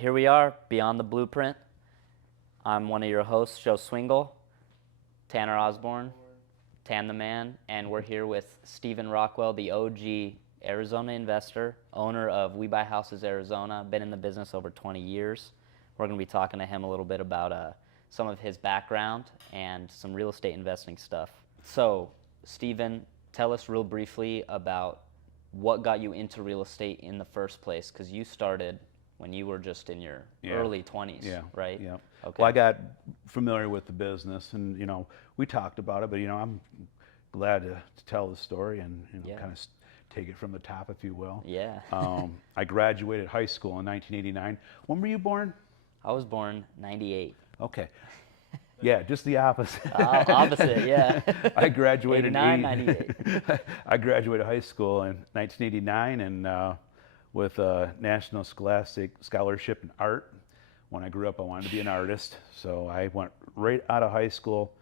here we are, Beyond the Bluprint. I'm one of your hosts, Joe Swingle, Tanner Osborne, Tan the Man, and we're here with Stephen Rockwell, the OG Arizona investor, owner of We Buy Houses Arizona, been in the business over 20 years. We're going to be talking to him a little bit about some of his background and some real estate investing stuff. So, Stephen, tell us real briefly about what got you into real estate in the first place, because you started when you were just in your early 20s, right? Yeah. Okay. Well, I got familiar with the business, and we talked about it, but I'm glad to tell the story and kind of take it from the top, if you will. Yeah. I graduated high school in 1989. When were you born? I was born 98. Okay. Yeah, just the opposite. Opposite, yeah. I graduated 89, 98. I graduated high school in 1989 and with a National Scholastic Scholarship in Art. When I grew up, I wanted to be an artist, so I went right out of high school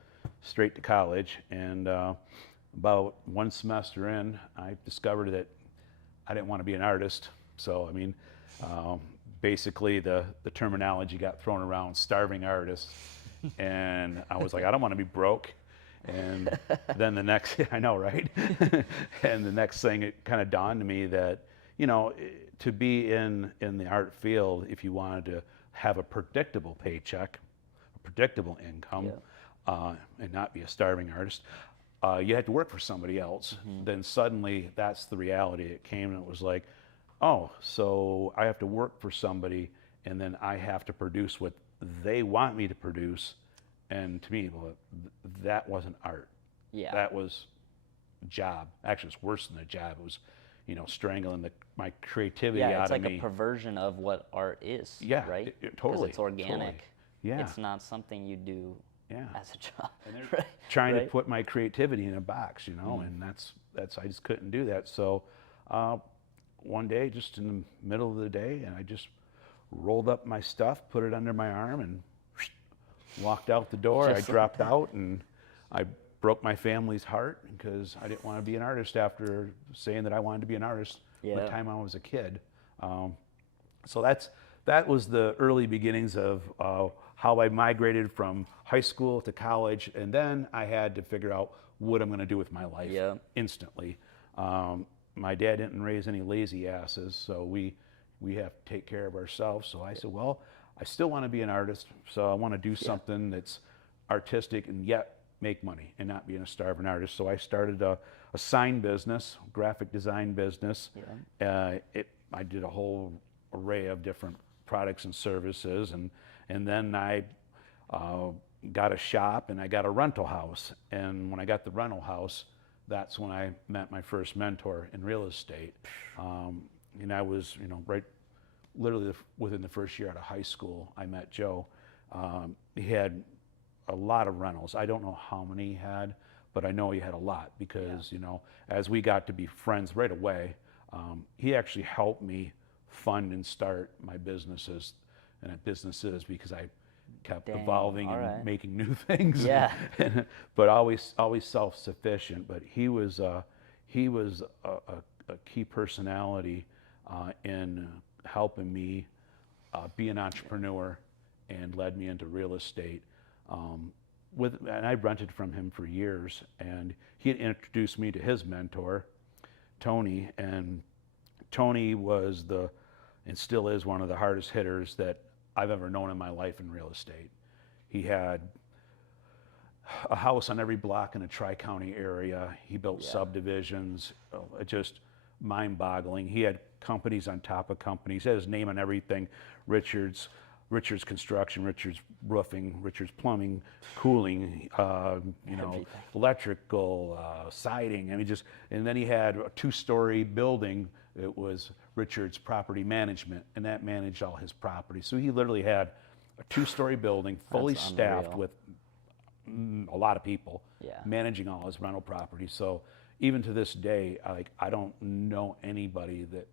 straight to college. And about one semester in, I discovered that I didn't want to be an artist. So, basically the terminology got thrown around, starving artist. And I was like, I don't want to be broke. And then the next, I know, right? And the next thing, it kind of dawned on me that, to be in the art field, if you wanted to have a predictable paycheck, a predictable income, and not be a starving artist, you had to work for somebody else. Mm-hmm. Then suddenly, that's the reality. It came and it was like, oh, so I have to work for somebody, and then I have to produce what they want me to produce. And to me, well, that wasn't art. Yeah. That was a job. Actually, it's worse than a job. It was, strangling my creativity out of me. Yeah, it's like a perversion of what art is, yeah, right? Totally. Because it's organic. Totally. Yeah. It's not something you do as a job. And they're trying to put my creativity in a box, and that's I just couldn't do that. So one day, just in the middle of the day, and I just rolled up my stuff, put it under my arm, and walked out the door. I dropped out, and I broke my family's heart because I didn't want to be an artist after saying that I wanted to be an artist by the time I was a kid. So that was the early beginnings of how I migrated from high school to college, and then I had to figure out what I'm going to do with my life instantly. My dad didn't raise any lazy asses, so we have to take care of ourselves. So I said, well, I still want to be an artist, so I want to do something that's artistic and yet make money and not being a starving artist. So I started a sign business, graphic design business. I did a whole array of different products and services, and then I got a shop and I got a rental house. And when I got the rental house, that's when I met my first mentor in real estate. And I was, right, literally within the first year out of high school, I met Joe. He had a lot of rentals. I don't know how many he had, but I know he had a lot because, as we got to be friends right away, he actually helped me fund and start my businesses because I kept evolving and making new things. Yeah. But always self-sufficient. But he was a key personality in helping me be an entrepreneur and led me into real estate. And I rented from him for years, and he had introduced me to his mentor, Tony, and Tony was and still is one of the hardest hitters that I've ever known in my life in real estate. He had a house on every block in a tri-county area. He built subdivisions, just mind-boggling. He had companies on top of companies. He had his name on everything: Richards Construction, Richards Roofing, Richards Plumbing, Cooling, electrical, siding. And then he had a 2-story building. It was Richards Property Management, and that managed all his properties. So he literally had a 2-story building, fully staffed with a lot of people, managing all his rental properties. So even to this day, I don't know anybody that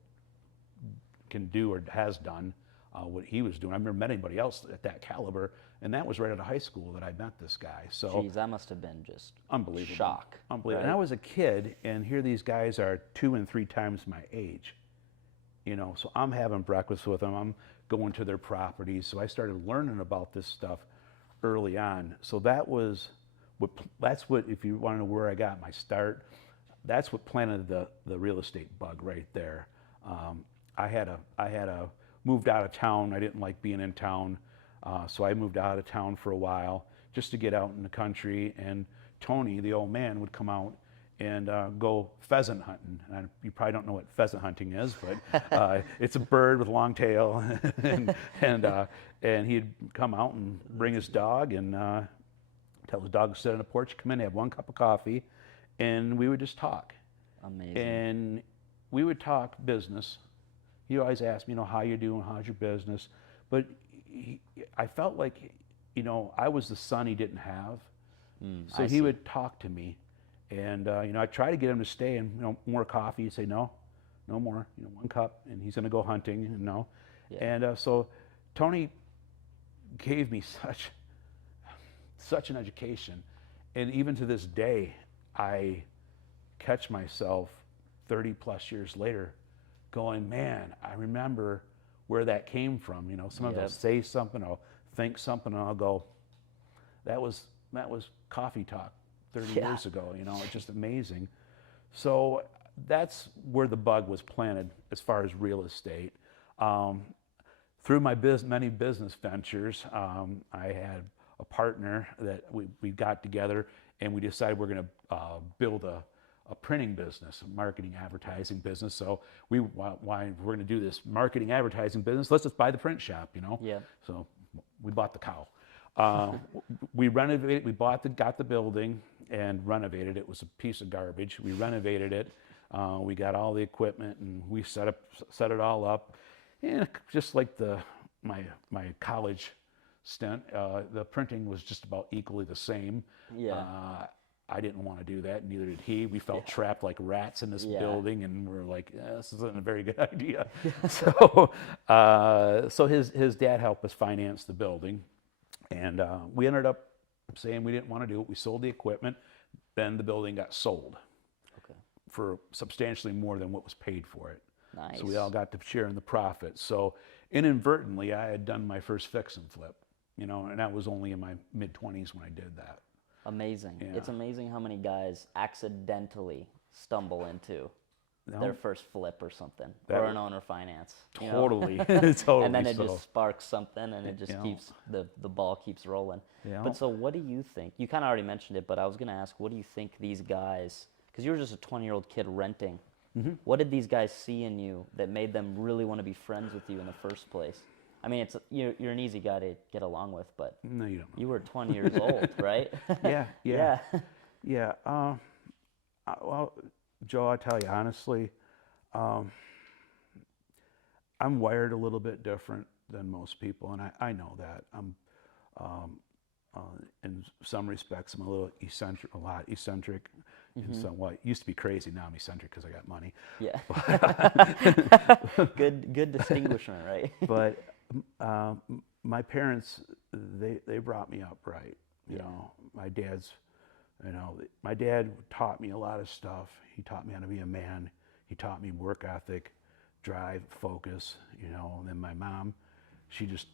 can do or has done what he was doing. I've never met anybody else at that caliber, and that was right out of high school that I met this guy. So, geez, that must have been just unbelievable. Shock. Unbelievable. Right? And I was a kid, and here these guys are 2 and 3 times my age. So I'm having breakfast with them. I'm going to their properties. So I started learning about this stuff early on. So that's what, if you want to know where I got my start, that's what planted the real estate bug right there. I had moved out of town. I didn't like being in town. So I moved out of town for a while just to get out in the country. And Tony, the old man, would come out and go pheasant hunting. And you probably don't know what pheasant hunting is, but it's a bird with a long tail. and he'd come out and bring his dog and tell the dog to sit on the porch, come in, have one cup of coffee, and we would just talk. Amazing. And we would talk business. He always asked me, how you doing, how's your business? But I felt like, I was the son he didn't have. So he would talk to me. And, I tried to get him to stay and, more coffee. He'd say, no more, one cup, and he's going to go hunting, and no. Yeah. And so Tony gave me such an education. And even to this day, I catch myself 30 plus years later going, man, I remember where that came from. Someone will say something, I'll think something, and I'll go, that was coffee talk 30 years ago. It's just amazing. So that's where the bug was planted as far as real estate. Through my many business ventures, I had a partner that we got together, and we decided we're going to build a printing business, a marketing advertising business. So we're going to do this marketing advertising business. Let's just buy the print shop, Yeah. So we bought the cow. We renovated. Got the building and renovated it. It was a piece of garbage. We renovated it. We got all the equipment, and we set it all up. And just like my college stint, the printing was just about equally the same. Yeah. I didn't want to do that, neither did he. We felt trapped like rats in this building, and we're like, this isn't a very good idea. So his dad helped us finance the building, and we ended up saying we didn't want to do it. We sold the equipment. Then the building got sold for substantially more than what was paid for it. Nice. So we all got to share in the profit. So inadvertently, I had done my first fix and flip, and that was only in my mid-20s when I did that. Amazing. Yeah. It's amazing how many guys accidentally stumble into their first flip or something, or an owner finance. Totally. Totally. And then it just sparks something, and it just keeps, the ball keeps rolling. Yeah. But so what do you think? You kind of already mentioned it, but I was going to ask, what do you think these guys, because you were just a 20-year-old kid renting, what did these guys see in you that made them really want to be friends with you in the first place? I mean, you're an easy guy to get along with, but no, you don't. You were 20 years old, right? Yeah. Well, Joe, I tell you honestly, I'm wired a little bit different than most people, and I know that. In some respects, I'm a lot eccentric. In somewhat, used to be crazy. Now I'm eccentric because I got money. Yeah. Good distinguishment, right? But my parents, they brought me up right. My dad taught me a lot of stuff. He taught me how to be a man. He taught me work ethic, drive, focus. And then my mom, she just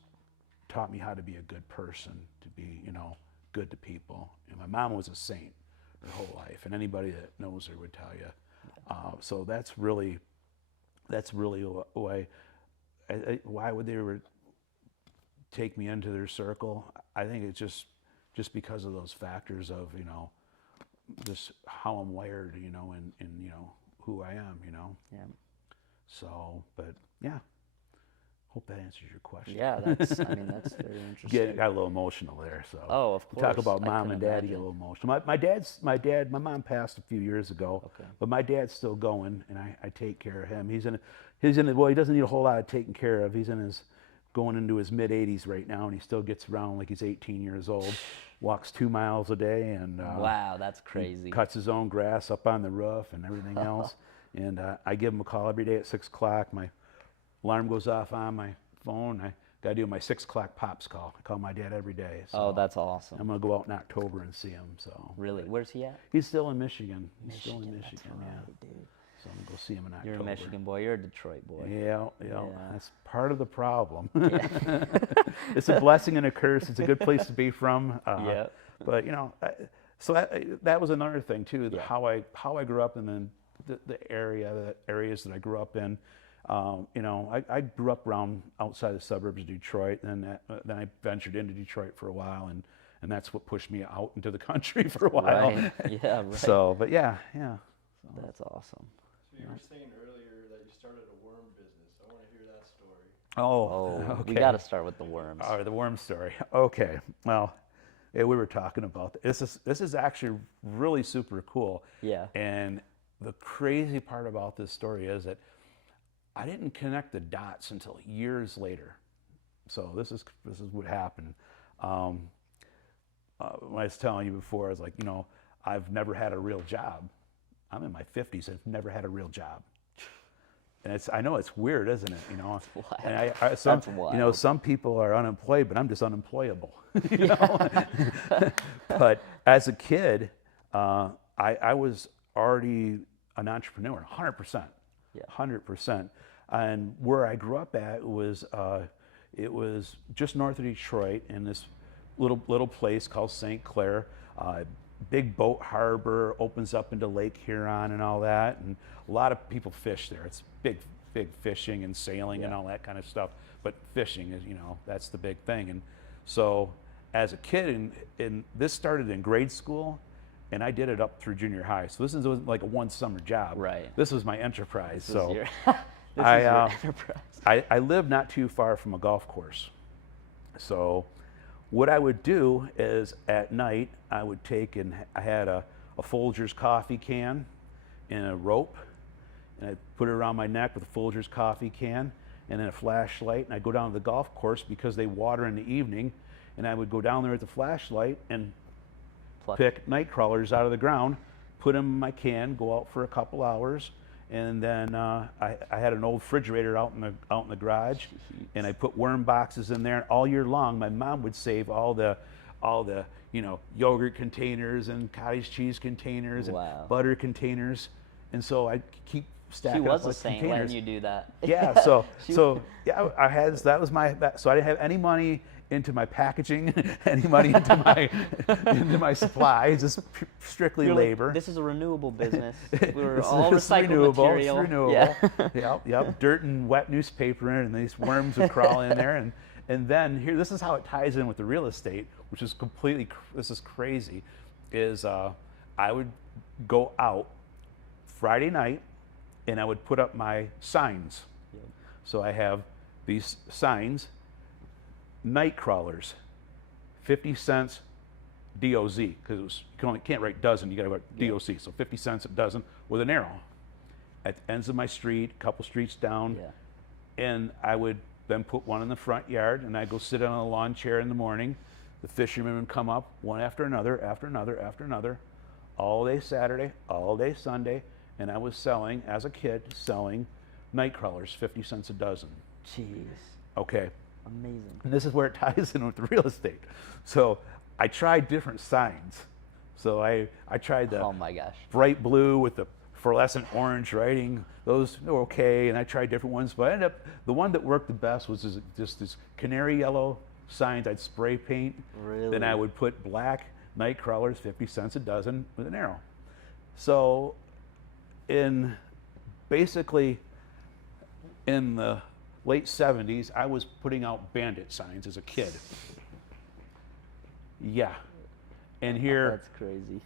taught me how to be a good person, to be good to people. And my mom was a saint her whole life, and anybody that knows her would tell you. So that's really why would they take me into their circle? I think it's just because of those factors of just how I'm wired, and who I am, Yeah. So, but yeah. Hope that answers your question. Yeah, that's very interesting. Got a little emotional there. So. Oh, of course. Talk about mom and dad, get a little emotional. My mom passed a few years ago, but my dad's still going, and I take care of him. He doesn't need a whole lot of taking care of. He's going into his mid 80s right now, and he still gets around like he's 18 years old. Walks 2 miles a day, and wow, that's crazy. He cuts his own grass up on the roof and everything else. And I give him a call every day at 6 o'clock. My alarm goes off on my phone. I got to do my 6 o'clock pops call. I call my dad every day. So oh, that's awesome. I'm going to go out in October and see him. So really, where's he at? He's still in Michigan. He's still in Michigan. That's right, dude. So I'm gonna go see him in October. You're a Michigan boy. You're a Detroit boy. Yeah. Yeah. That's part of the problem. Yeah. It's a blessing and a curse. It's a good place to be from. Yeah. But so that was another thing too. Yeah. How I grew up, and then the areas that I grew up in. I grew up around outside the suburbs of Detroit, and then I ventured into Detroit for a while, and that's what pushed me out into the country for a while. Right. Yeah. Right. So, but yeah. That's awesome. So you were saying earlier that you started a worm business. I want to hear that story. Oh, okay. we got to start with the worms. The worm story. Okay. Well, yeah, we were talking about this. This is actually really super cool. Yeah. And the crazy part about this story is that I didn't connect the dots until years later. So this is what happened. When I was telling you before, I was like, I've never had a real job. I'm in my 50s. I've never had a real job. And I know it's weird, isn't it? That's wild. And That's wild. some people are unemployed, but I'm just unemployable. But as a kid, I was already an entrepreneur, 100%. Yeah. 100%. And where I grew up at was it was just north of Detroit in this little place called St. Clair. Big boat harbor, opens up into Lake Huron and all that, and a lot of people fish there. It's big fishing and sailing and all that kind of stuff. But fishing is, that's the big thing. And so, as a kid, and this started in grade school, and I did it up through junior high. So this is like a one summer job. Right. This was my enterprise. This is your enterprise. I lived not too far from a golf course. So what I would do is at night, I would take, and I had a Folgers coffee can and a rope, and I'd put it around my neck with a Folgers coffee can and then a flashlight, and I'd go down to the golf course because they water in the evening, and I would go down there with the flashlight and pick night crawlers out of the ground, put them in my can, go out for a couple hours, and then I had an old refrigerator out in the garage, and I put worm boxes in there. And all year long, my mom would save all the yogurt containers and cottage cheese containers and butter containers, and so I keep stacking up a saint containers. letting you do that. Yeah, so I had so I didn't have any money into my packaging, any money into my supplies, just strictly labor. Like, this is a renewable business. We're This all is recycled renewable, material. It's renewable. Yep. Dirt and wet newspaper in it, and these worms would crawl in there. And then here, this is how it ties in with the real estate, which is this is crazy, is I would go out Friday night, and I would put up my signs. Yep. So I have these signs. Night crawlers, 50 cents DOZ, because you can't write dozen, you got to write DOC, so 50 cents a dozen with an arrow. At the ends of my street, a couple streets down, and I would then put one in the front yard, and I'd go sit on a lawn chair in the morning. The fishermen would come up one after another, all day Saturday, all day Sunday, and I was selling, as a kid, night crawlers, 50 cents a dozen. Jeez. Okay. Amazing. And this is where it ties in with the real estate. So I tried different signs. So I tried the bright blue with the fluorescent orange writing. Those were okay, and I tried different ones. But I ended up, the one that worked the best was just this canary yellow signs I'd spray paint. Really? Then I would put black night crawlers, 50 cents a dozen with an arrow. So basically in the late 70s, I was putting out bandit signs as a kid. Yeah. And here, that's crazy.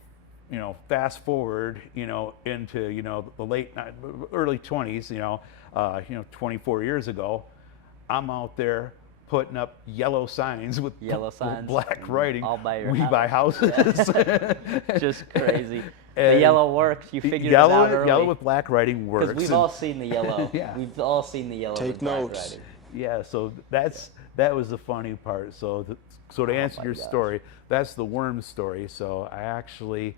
Fast forward, into, the early 20s, 24 years ago, I'm out there putting up yellow signs with black writing. All by your We house. buy houses. Yeah. Just crazy. The yellow works. You figured it out early. Yellow with black writing works. Because we've all seen the yellow. Yeah. We've all seen the yellow with black writing. Yeah, so that was the funny part. So to answer your story, that's the worm story. So I actually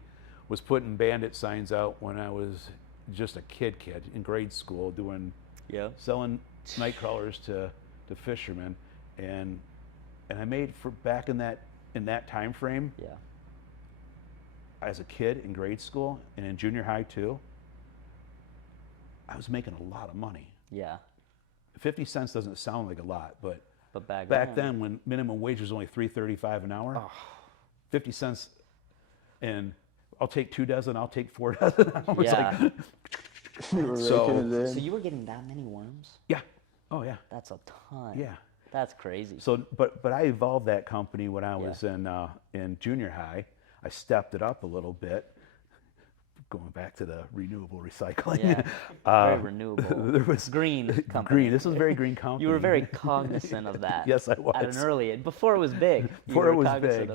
was putting bandit signs out when I was just a kid in grade school, selling night crawlers to fishermen, and I made back in that time frame. Yeah. As a kid in grade school and in junior high too, I was making a lot of money. Yeah. 50 cents doesn't sound like a lot, but back then when minimum wage was only $3.35 an hour, 50 cents, and I'll take 2 dozen, I'll take 4 dozen. Yeah. So So you were getting that many worms? yeah, oh yeah, That's a ton. yeah. That's crazy. So, but I evolved that company when I was in junior high. I stepped it up a little bit, going back to the renewable recycling. Yeah. Very renewable. There was Green company. green. This was a very green company. You were very cognizant of that. Yes, I was. At an early age, before it was big. Before it was big,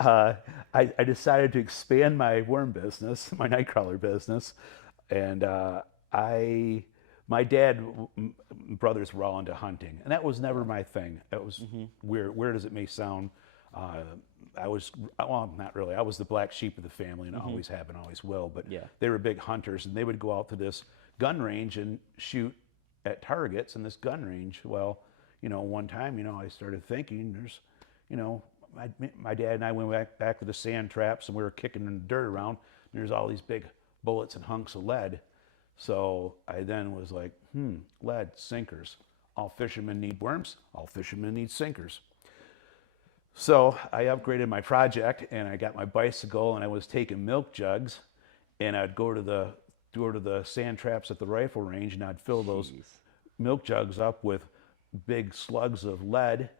I decided to expand my worm business, my nightcrawler business, and my dad, brothers were all into hunting, and that was never my thing. That was weird as it may sound. Not really. I was the black sheep of the family, and always have and always will. But they were big hunters, and they would go out to this gun range and shoot at targets in this gun range. Well, one time, I started thinking, there's, my dad and I went back to the sand traps, and we were kicking the dirt around, and there's all these big bullets and hunks of lead. So I then was like, lead, sinkers. All fishermen need worms, all fishermen need sinkers. So I upgraded my project, and I got my bicycle, and I was taking milk jugs, and I'd go to the sand traps at the rifle range, and I'd fill those milk jugs up with big slugs of lead,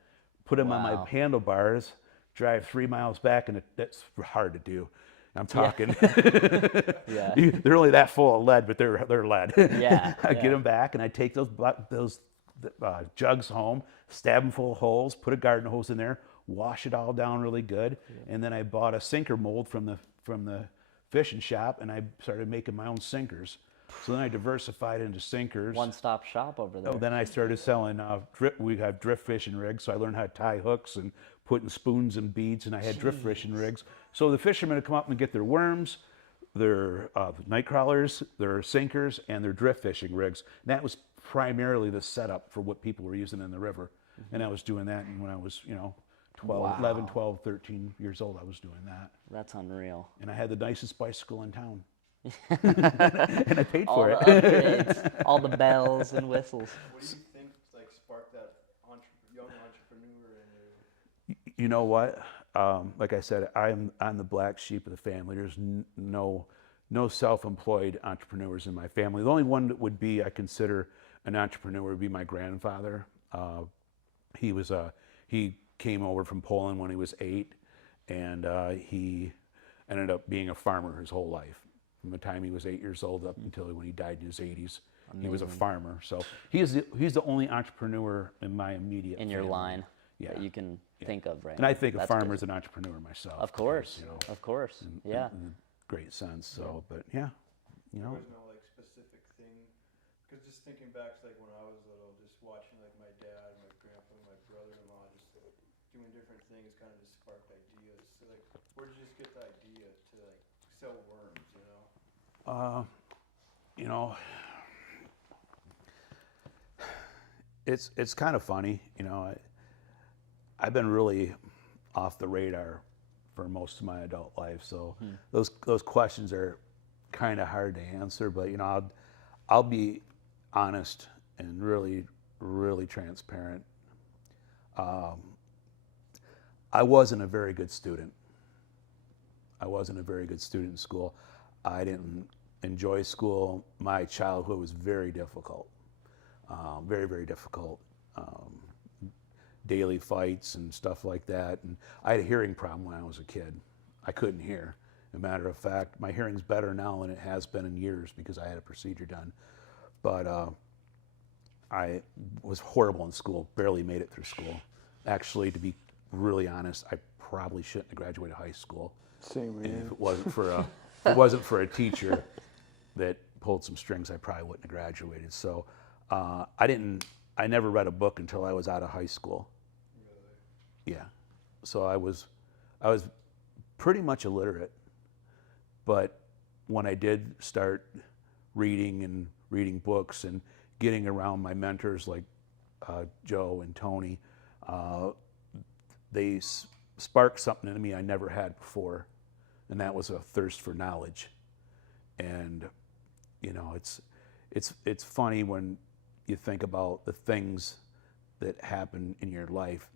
put them on my handlebars, drive 3 miles back, and that's hard to do. I'm talking. They're only that full of lead, but they're lead. I get them back, and I take those jugs home, stab them full of holes, put a garden hose in there, wash it all down really good, and then I bought a sinker mold from the fishing shop, and I started making my own sinkers. So then I diversified into sinkers. One-stop shop over there. Oh, then I started selling we have drift fishing rigs, so I learned how to tie hooks and putting spoons and beads, and I had drift fishing rigs. So the fishermen would come up and get their worms, their night crawlers, their sinkers, and their drift fishing rigs. And that was primarily the setup for what people were using in the river. And I was doing that when I was, 11, 12, 13 years old, I was doing that. That's unreal. And I had the nicest bicycle in town. And I paid for it. All the upgrades, all the bells and whistles. What do you think sparked that young entrepreneur in you? You know what? Like I said, I'm the black sheep of the family. There's no self-employed entrepreneurs in my family. The only one that would be, I consider, an entrepreneur would be my grandfather. He came over from Poland when he was 8, and he ended up being a farmer his whole life. From the time he was 8 years old up until when he died in his 80s, he was a farmer. So he's the only entrepreneur in my immediate in your family. Line that you can think of right and now. I think a farmer is an entrepreneur myself. Of course, of course, in a great sense. So, but There was no specific thing, because just thinking back to when I was little, just watching my dad, my grandpa, my brother-in-law just doing different things, kind of just sparked ideas. So where did you just get the idea to sell worms? It's kind of funny, I've been really off the radar for most of my adult life, so those questions are kind of hard to answer. But I'll be honest and really, really transparent. I wasn't a very good student. I wasn't a very good student in school. I didn't enjoy school. My childhood was very difficult, very, very difficult. Daily fights and stuff like that. And I had a hearing problem when I was a kid. I couldn't hear. As a matter of fact, my hearing's better now than it has been in years because I had a procedure done. But I was horrible in school, barely made it through school. Actually, to be really honest, I probably shouldn't have graduated high school. Same here. And if it wasn't for a teacher that pulled some strings, I probably wouldn't have graduated. So I never read a book until I was out of high school. Really? Yeah. So I was pretty much illiterate. But when I did start reading books and getting around my mentors like Joe and Tony, they sparked something in me I never had before, and that was a thirst for knowledge. And it's funny when you think about the things that happen in your life.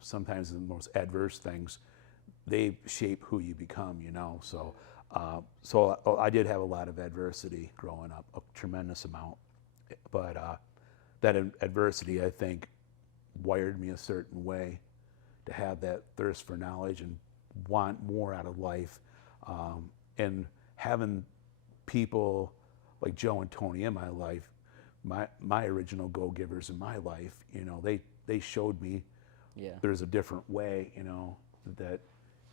Sometimes the most adverse things, they shape who you become. So I did have a lot of adversity growing up, a tremendous amount. But that adversity, I think, wired me a certain way to have that thirst for knowledge and want more out of life. And having people like Joe and Tony in my life, my original go-givers in my life, they showed me there's a different way, that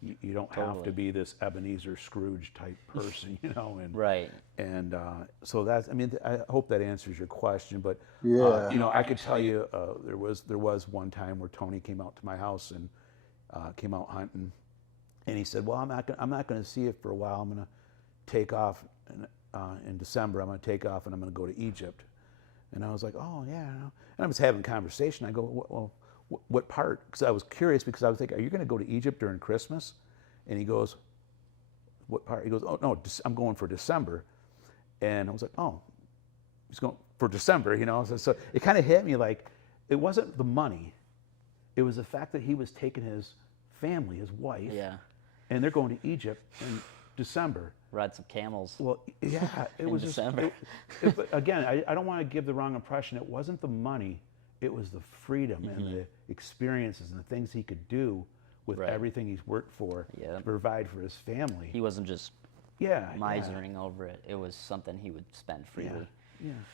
you don't have to be this Ebenezer Scrooge type person, and Right. And so that's, I hope that answers your question, but Yeah. I could tell you there was one time where Tony came out to my house and came out hunting, and he said, "Well, I'm not going to see it for a while. I'm going to take off in December. I'm going to take off and I'm going to go to Egypt." And I was like, "Oh yeah," and I was having a conversation. I go, "Well, what part?" Because I was curious, because I was thinking, "Are you going to go to Egypt during Christmas?" And he goes, "What part?" He goes, "Oh no, I'm going for December." And I was like, "Oh, he's going for December," So it kind of hit me like it wasn't the money, it was the fact that he was taking his family, his wife, and they're going to Egypt in December. Ride some camels. Well, yeah, it was December. But again, I don't want to give the wrong impression. It wasn't the money, it was the freedom and the experiences and the things he could do with everything he's worked for to provide for his family. He wasn't just misering over it. It was something he would spend freely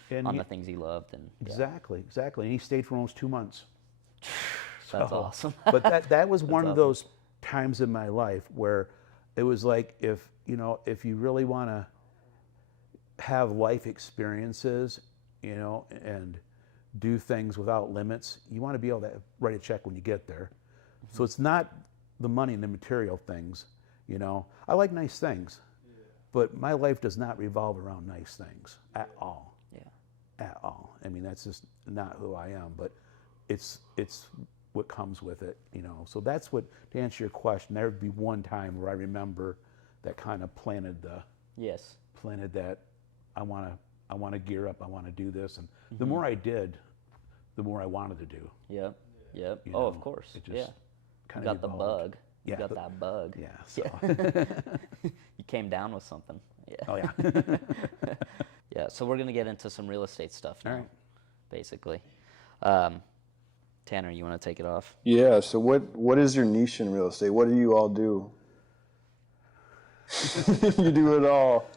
And on the things he loved. And exactly. And he stayed for almost 2 months. That's awesome. But that was one of those times in my life where it was like, if you really want to have life experiences, and do things without limits, you want to be able to write a check when you get there. So it's not the money and the material things. I like nice things, but my life does not revolve around nice things at all. At all. That's just not who I am. But it's what comes with it. So that's what, to answer your question, there would be one time where I remember that kind of planted that I want to gear up. I want to do this, and the more I did, the more I wanted to do. Yep. Oh, of course. It just kind you of got evolved. the bug. You Yeah, got that bug. Yeah. So. You came down with something. Yeah. Oh yeah. Yeah. So we're gonna get into some real estate stuff now, All right. basically. Tanner, you want to take it off? Yeah. So what is your niche in real estate? What do you all do? You do it all.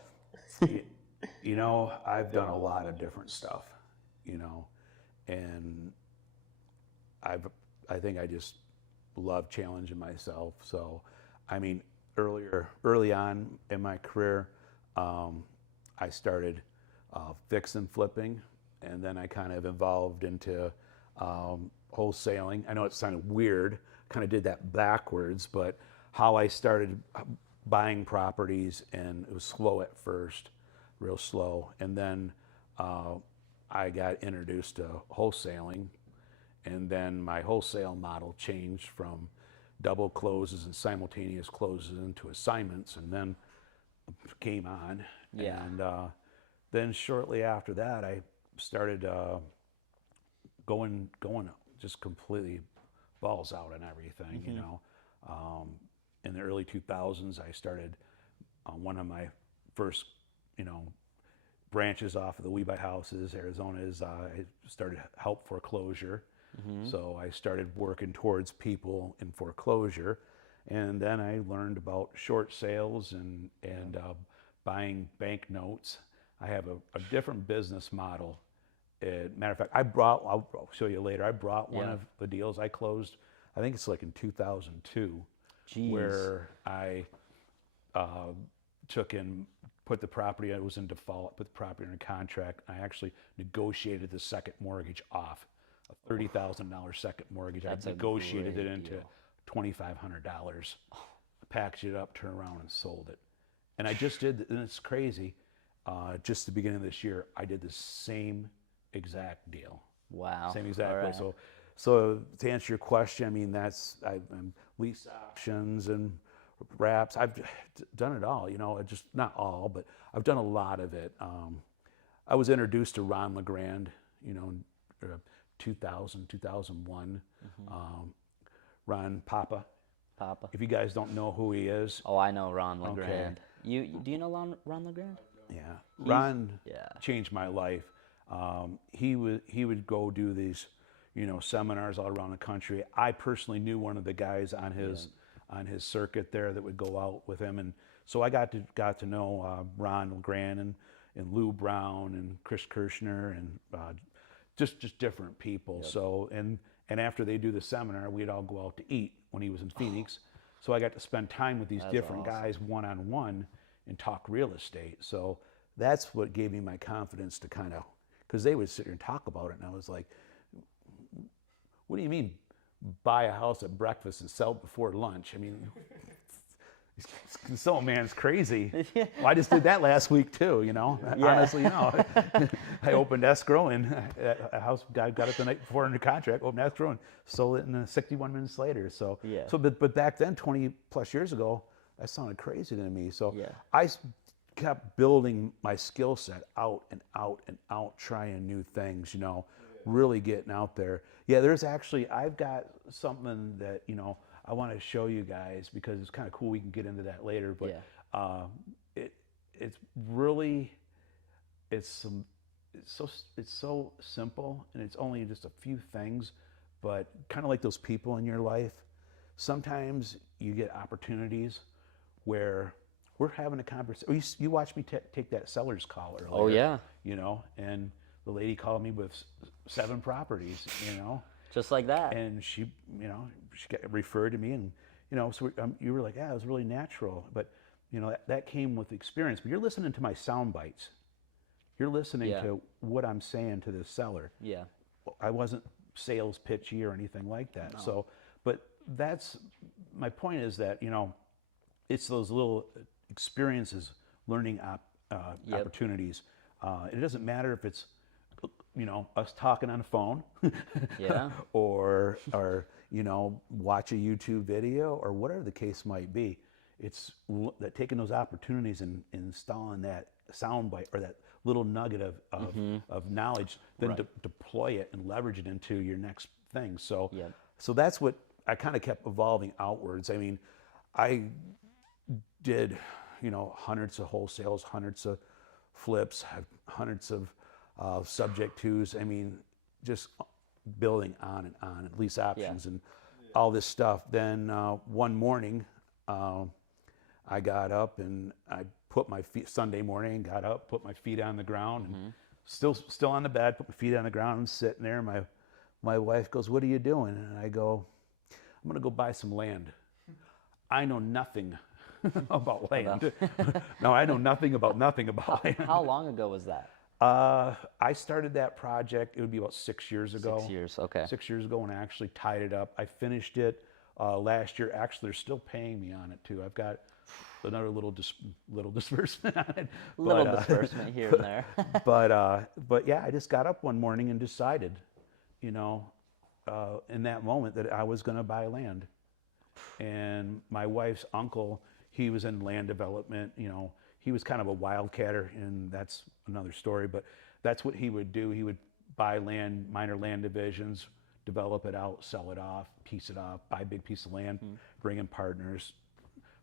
I've done a lot of different stuff, and I think I just love challenging myself. So, early on in my career, I started fix and flipping, and then I kind of evolved into wholesaling. I know it sounded weird, kind of did that backwards, but how I started buying properties, and it was slow at first, real slow, and then I got introduced to wholesaling, and then my wholesale model changed from double closes and simultaneous closes into assignments, and then came on. And then shortly after that, I started going just completely balls out on everything. In the early 2000s, I started one of my first branches off of the We Buy Houses, Arizona, is I started help foreclosure. So I started working towards people in foreclosure, and then I learned about short sales and buying bank notes. I have a different business model. Matter of fact, I'll show you later, I brought one of the deals I closed, I think it's like in 2002, where I put the property, I was in default, put the property under contract. I actually negotiated the second mortgage off, a $30,000 second mortgage. I negotiated it into $2,500, packaged it up, turned around and sold it. And I just did, and it's crazy, just the beginning of this year, I did the same exact deal. Wow. Same exact All way. right. So to answer your question, I've lease options and wraps. I've done it all, just not all, but I've done a lot of it. I was introduced to Ron LeGrand, in 2000, 2001. Ron Papa. Papa. If you guys don't know who he is. Oh, I know Ron LeGrand. Okay. Do you know Ron LeGrand? Yeah. Ron yeah. changed my life. He would go do these, seminars all around the country. I personally knew one of the guys on his circuit there that would go out with him, and so I got to know Ron LeGrand and Lou Brown and Chris Kirshner and just different people. Yep. So and after they do the seminar, we'd all go out to eat when he was in Phoenix. So I got to spend time with these different guys one-on-one and talk real estate. So that's what gave me my confidence to kind of, because they would sit here and talk about it, and I was like, what do you mean buy a house at breakfast and sell it before lunch? I mean, so man's crazy. Well, I just did that last week too, Honestly, I opened escrow and a house guy got it the night before under contract, opened escrow and sold it in 61 minutes later. So, but back then, 20 plus years ago, that sounded crazy to me. So I kept building my skill set out and out and out, trying new things, really getting out there. Yeah, I've got something that, I want to show you guys because it's kind of cool. We can get into that later, but it's so simple, and it's only just a few things, but kind of like those people in your life. Sometimes you get opportunities where we're having a conversation. You watched me take that seller's call earlier. Oh yeah. And the lady called me with 7 properties. Just like that. And she got referred to me, and so you were like, yeah, it was really natural, but that came with experience. But you're listening to my sound bites. You're listening to what I'm saying to this seller. Yeah. I wasn't sales pitchy or anything like that. No. So, but that's my point is that it's those little experiences, learning opportunities. It doesn't matter if it's us talking on the phone, or watch a YouTube video or whatever the case might be. It's that taking those opportunities and installing that soundbite or that little nugget of knowledge, then deploy it and leverage it into your next thing. So, so that's what I kind of kept evolving outwards. I mean, I did, hundreds of wholesales, hundreds of flips, hundreds of subject twos. I mean, just building on and on, lease options and all this stuff. Then one morning, I got up and I put my feet, Sunday morning, got up, put my feet on the ground, and still on the bed, put my feet on the ground, I'm sitting there. My wife goes, "What are you doing?" And I go, "I'm gonna go buy some land." I know nothing about land. No, I know nothing about land. How long ago was that? I started that project, it would be about 6 years ago. 6 years, okay. 6 years ago, and I actually tied it up. I finished it last year. Actually, they're still paying me on it too. I've got another little disbursement on it. Little disbursement here and there. But yeah, I just got up one morning and decided, in that moment that I was going to buy land. And my wife's uncle, he was in land development, he was kind of a wildcatter, and that's another story, but that's what he would do. He would buy land, minor land divisions, develop it out, sell it off, piece it off, buy a big piece of land, bring in partners,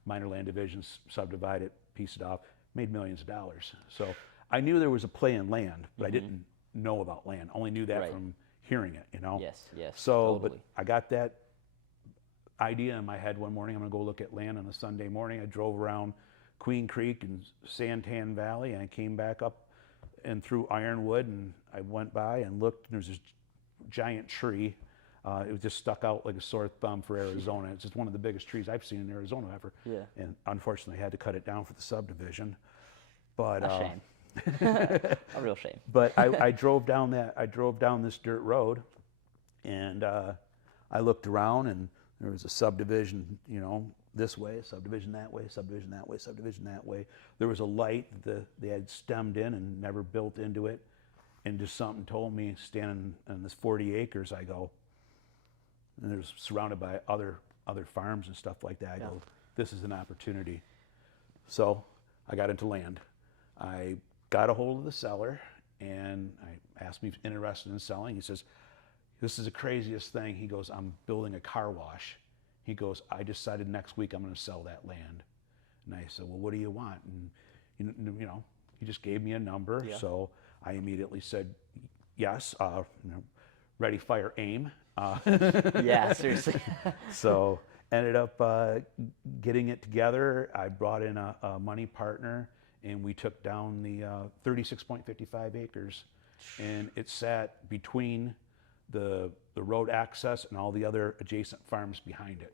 minor land divisions, subdivide it, piece it off, made millions of dollars. So I knew there was a play in land, but I didn't know about land. Only knew that from hearing it, Yes, So, totally. but I got that idea in my head one morning. I'm gonna go look at land on a Sunday morning. I drove around Queen Creek and Santan Valley, and I came back up and through Ironwood, and I went by and looked, and there's this giant tree. It was just stuck out like a sore thumb for Arizona. It's just one of the biggest trees I've seen in Arizona ever. Yeah. And unfortunately, I had to cut it down for the subdivision. But a shame. A real shame. But I drove down this dirt road, and I looked around, and there was a subdivision, this way, subdivision that way, subdivision that way, subdivision that way. There was a light that they had stemmed in and never built into it. And just something told me, standing on this 40 acres, I go, and it was surrounded by other farms and stuff like that. I go, this is an opportunity. So I got into land. I got a hold of the seller, and I asked him if he's interested in selling. He says, "This is the craziest thing." He goes, "I'm building a car wash." He goes, "I decided next week I'm going to sell that land." And I said, "Well, what do you want?" And you know, he just gave me a number. Yeah. So I immediately said, "Yes." Ready, fire, aim. Yeah, seriously. So ended up getting it together. I brought in a money partner, and we took down the 36.55 acres, and it sat between the road access and all the other adjacent farms behind it.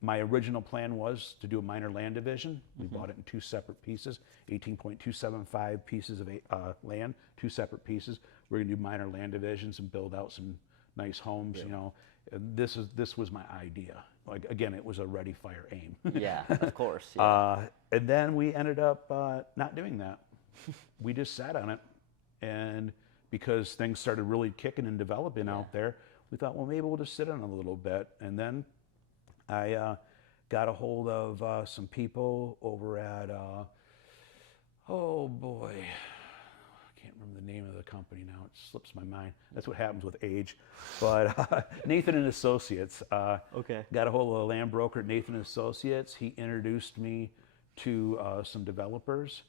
My original plan was to do a minor land division. We bought it in two separate pieces, 18.275 pieces of land, two separate pieces. We're gonna do minor land divisions and build out some nice homes, you know. This was my idea. Like, again, it was a ready, fire, aim. Yeah, of course. Yeah. And then we ended up not doing that. We just sat on it, and because things started really kicking and developing out there, we thought, well, maybe we'll just sit on it a little bit. And then I got a hold of some people over at, oh boy, I can't remember the name of the company now. It slips my mind. That's what happens with age. But Nathan and Associates. Okay. Got a hold of a land broker, Nathan and Associates. He introduced me to some developers,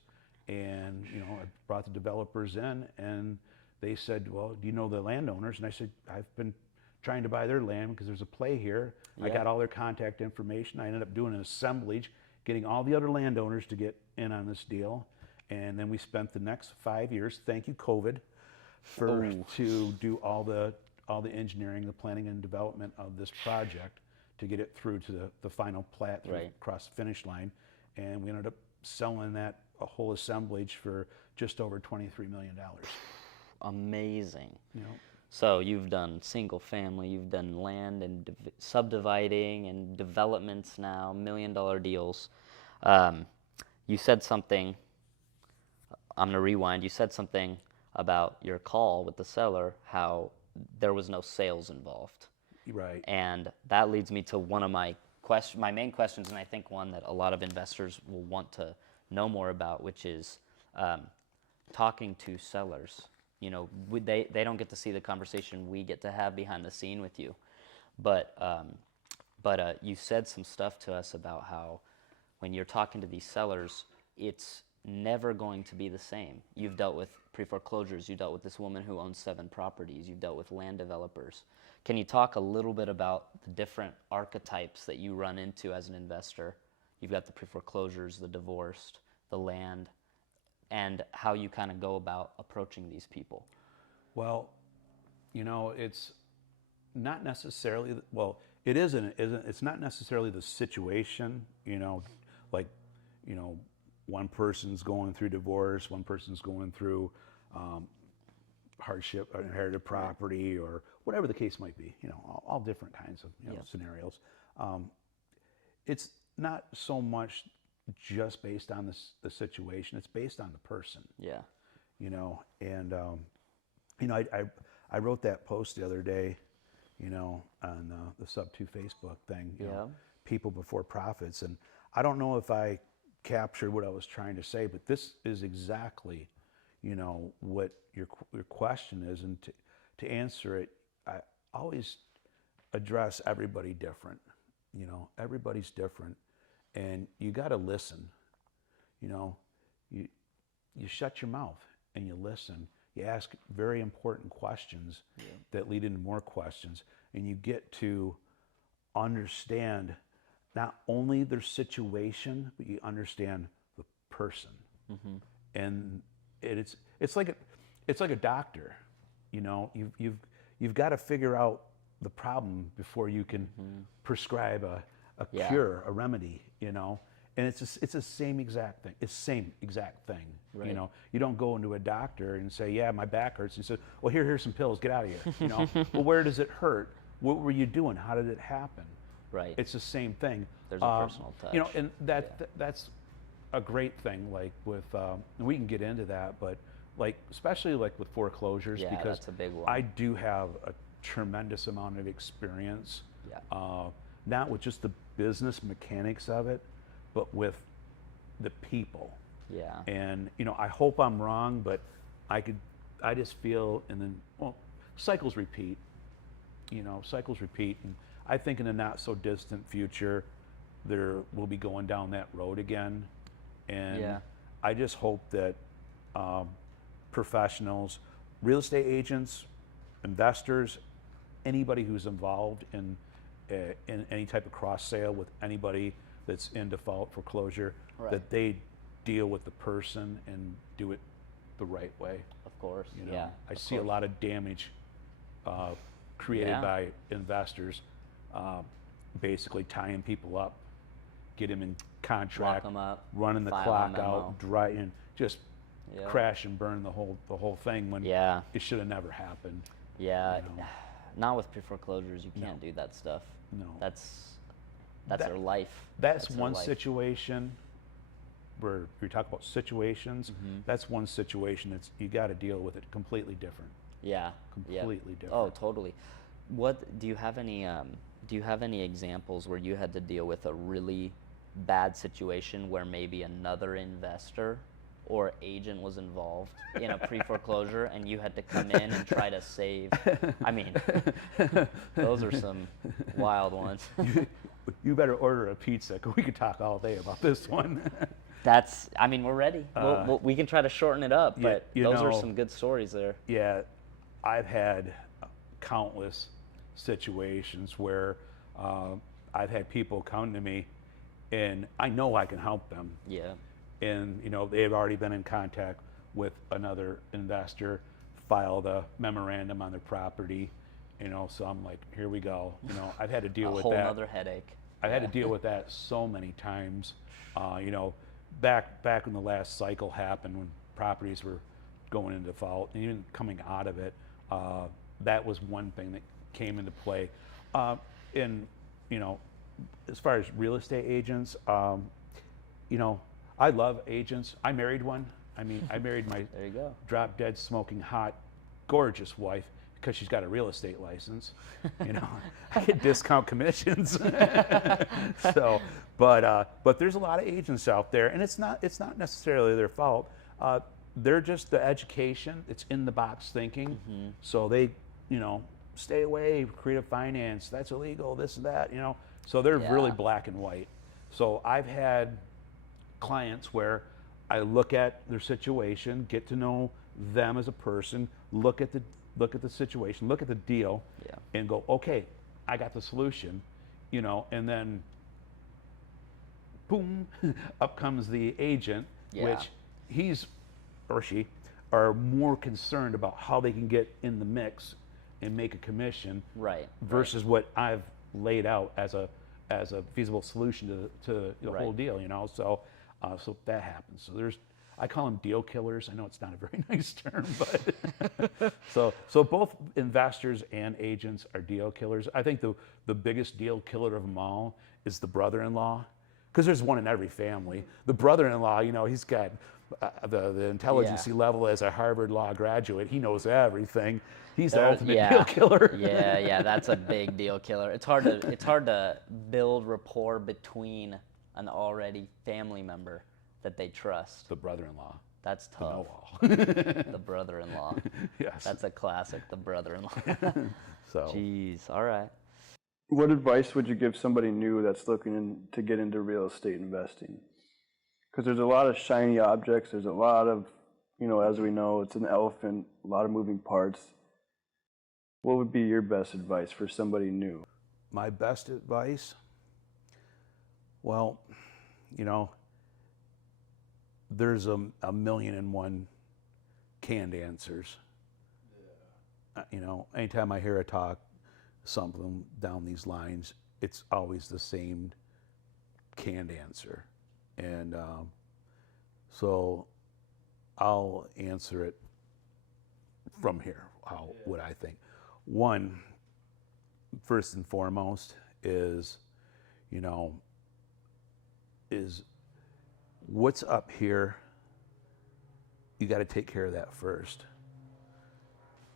and you know, I brought the developers in, and they said, "Well, do you know the landowners?" And I said, "I've been trying to buy their land because there's a play here." I Yeah. got all their contact information. I ended up doing an assemblage, getting all the other landowners to get in on this deal. And then we spent the next 5 years, thank you COVID, to do all the engineering, the planning and development of this project to get it through to the final plat across the finish line. And we ended up selling that a whole assemblage for just over $23 million. Amazing. You know, So you've done single family, you've done land and subdividing and developments now, $1 million deals. You said something, I'm going to rewind, you said something about your call with the seller, how there was no sales involved. right. And that leads me to one of my main questions, and I think one that a lot of investors will want to know more about, which is talking to sellers. You know, they don't get to see the conversation we get to have behind the scene with you. But you said some stuff to us about how when you're talking to these sellers, it's never going to be the same. You've dealt with pre-foreclosures, you dealt with this woman who owns 7 properties, you've dealt with land developers. Can you talk a little bit about the different archetypes that you run into as an investor? You've got the pre-foreclosures, the divorced, the land, and how you kind of go about approaching these people. Well, you know, it's not necessarily, well, it isn't, it's not necessarily the situation, you know, like, you know, one person's going through divorce, one person's going through hardship or inherited property or whatever the case might be, you know, all different kinds of scenarios. It's not so much just based on the situation, it's based on the person. Yeah. You know, and you know, I wrote that post the other day, you know, on the Sub2 Facebook thing, you know, people before profits, and I don't know if I captured what I was trying to say, but this is exactly, you know, what your question is, and to answer it, I always address everybody different. You know, everybody's different, and you got to listen. You know, you shut your mouth and you listen. You ask very important questions that lead into more questions, and you get to understand not only their situation, but you understand the person. And it's like a doctor. You know, you've got to figure out the problem before you can prescribe a cure, a remedy. You know, and it's the same exact thing. It's the same exact thing. You know, you don't go into a doctor and say, "Yeah, my back hurts," and say, "Well, here's some pills. Get out of here." You know, well, where does it hurt? What were you doing? How did it happen? Right. It's the same thing. There's a personal touch. You know, and that's a great thing. Like with, and we can get into that, but like especially like with foreclosures, because that's a big one. I do have a tremendous amount of experience. Not with just the business mechanics of it, but with the people. Yeah. And you know, I hope I'm wrong, but I could I just feel, and then, well, cycles repeat. Cycles repeat, and I think in the not so distant future, we'll be going down that road again, and Yeah. I just hope that professionals, real estate agents, investors, anybody who's involved in any type of cross sale with anybody that's in default foreclosure, Right. that they deal with the person and do it the right way. Of course. You know, Yeah. I of see a course. lot of damage created Yeah. by investors, basically tying people up, get them in contract, Lock 'em up, running the file a clock memo. out, dry, and just Yeah. crash and burn the whole thing when Yeah. it should have never happened. Yeah. You know. Not with pre-foreclosures. You can't No. do that stuff. No. That's That- their life. That's their one life. situation where we talk about situations. Mm-hmm. That's one situation that's you got to deal with it completely different. Yeah. Completely yeah. different. Oh, totally. What do you have any? Do you have any examples where you had to deal with a really bad situation where maybe another investor or agent was involved in a pre-foreclosure and you had to come in and try to save? I mean, those are some wild ones. You better order a pizza, 'cause we could talk all day about this one. I mean, we're ready. We can try to shorten it up, yeah, but you those are know- some good stories there. Yeah, I've had countless situations where I've had people come to me, and I know I can help them. Yeah. And they've already been in contact with another investor, filed a memorandum on their property. So I'm like, here we go. I've had to deal A with whole that. nother headache. I've had to deal with that so many times. Back when the last cycle happened, when properties were going into default and even coming out of it, that was one thing that came into play. And as far as real estate agents, I love agents. I married one. I mean, I married my There you go. drop dead smoking hot, gorgeous wife because she's got a real estate license. I get discount commissions. So, but there's a lot of agents out there, and it's not necessarily their fault. They're just the education. It's in the box thinking. Mm-hmm. So they, stay away. Creative finance, that's illegal. This and that. So they're really Yeah. black and white. So I've had clients where I look at their situation, get to know them as a person, look at the situation, look at the deal, Yeah. and go, okay, I got the solution, and then boom, up comes the agent, Yeah. which he's or she are more concerned about how they can get in the mix and make a commission, Right. versus what I've laid out as a feasible solution to the Right. whole deal, So that happens. So I call them deal killers. I know it's not a very nice term, but so both investors and agents are deal killers. I think the biggest deal killer of them all is the brother-in-law, because there's one in every family. The brother-in-law, he's got the intelligency level as a Harvard Law graduate. He knows everything. He's the ultimate deal killer. Yeah, that's a big deal killer. It's hard to build rapport between an already family member that they trust. The brother-in-law. That's The tough. know-all. The brother-in-law. Yes. That's a classic, the brother-in-law. So. Jeez, all right. What advice would you give somebody new that's looking to get into real estate investing? Because there's a lot of shiny objects. There's a lot of, as we know, it's an elephant, a lot of moving parts. What would be your best advice for somebody new? My best advice? Well, there's a million and one canned answers. Anytime I hear a talk, something down these lines, it's always the same canned answer. And so I'll answer it from here, what I think. One, first and foremost, is what's up here, you got to take care of that first.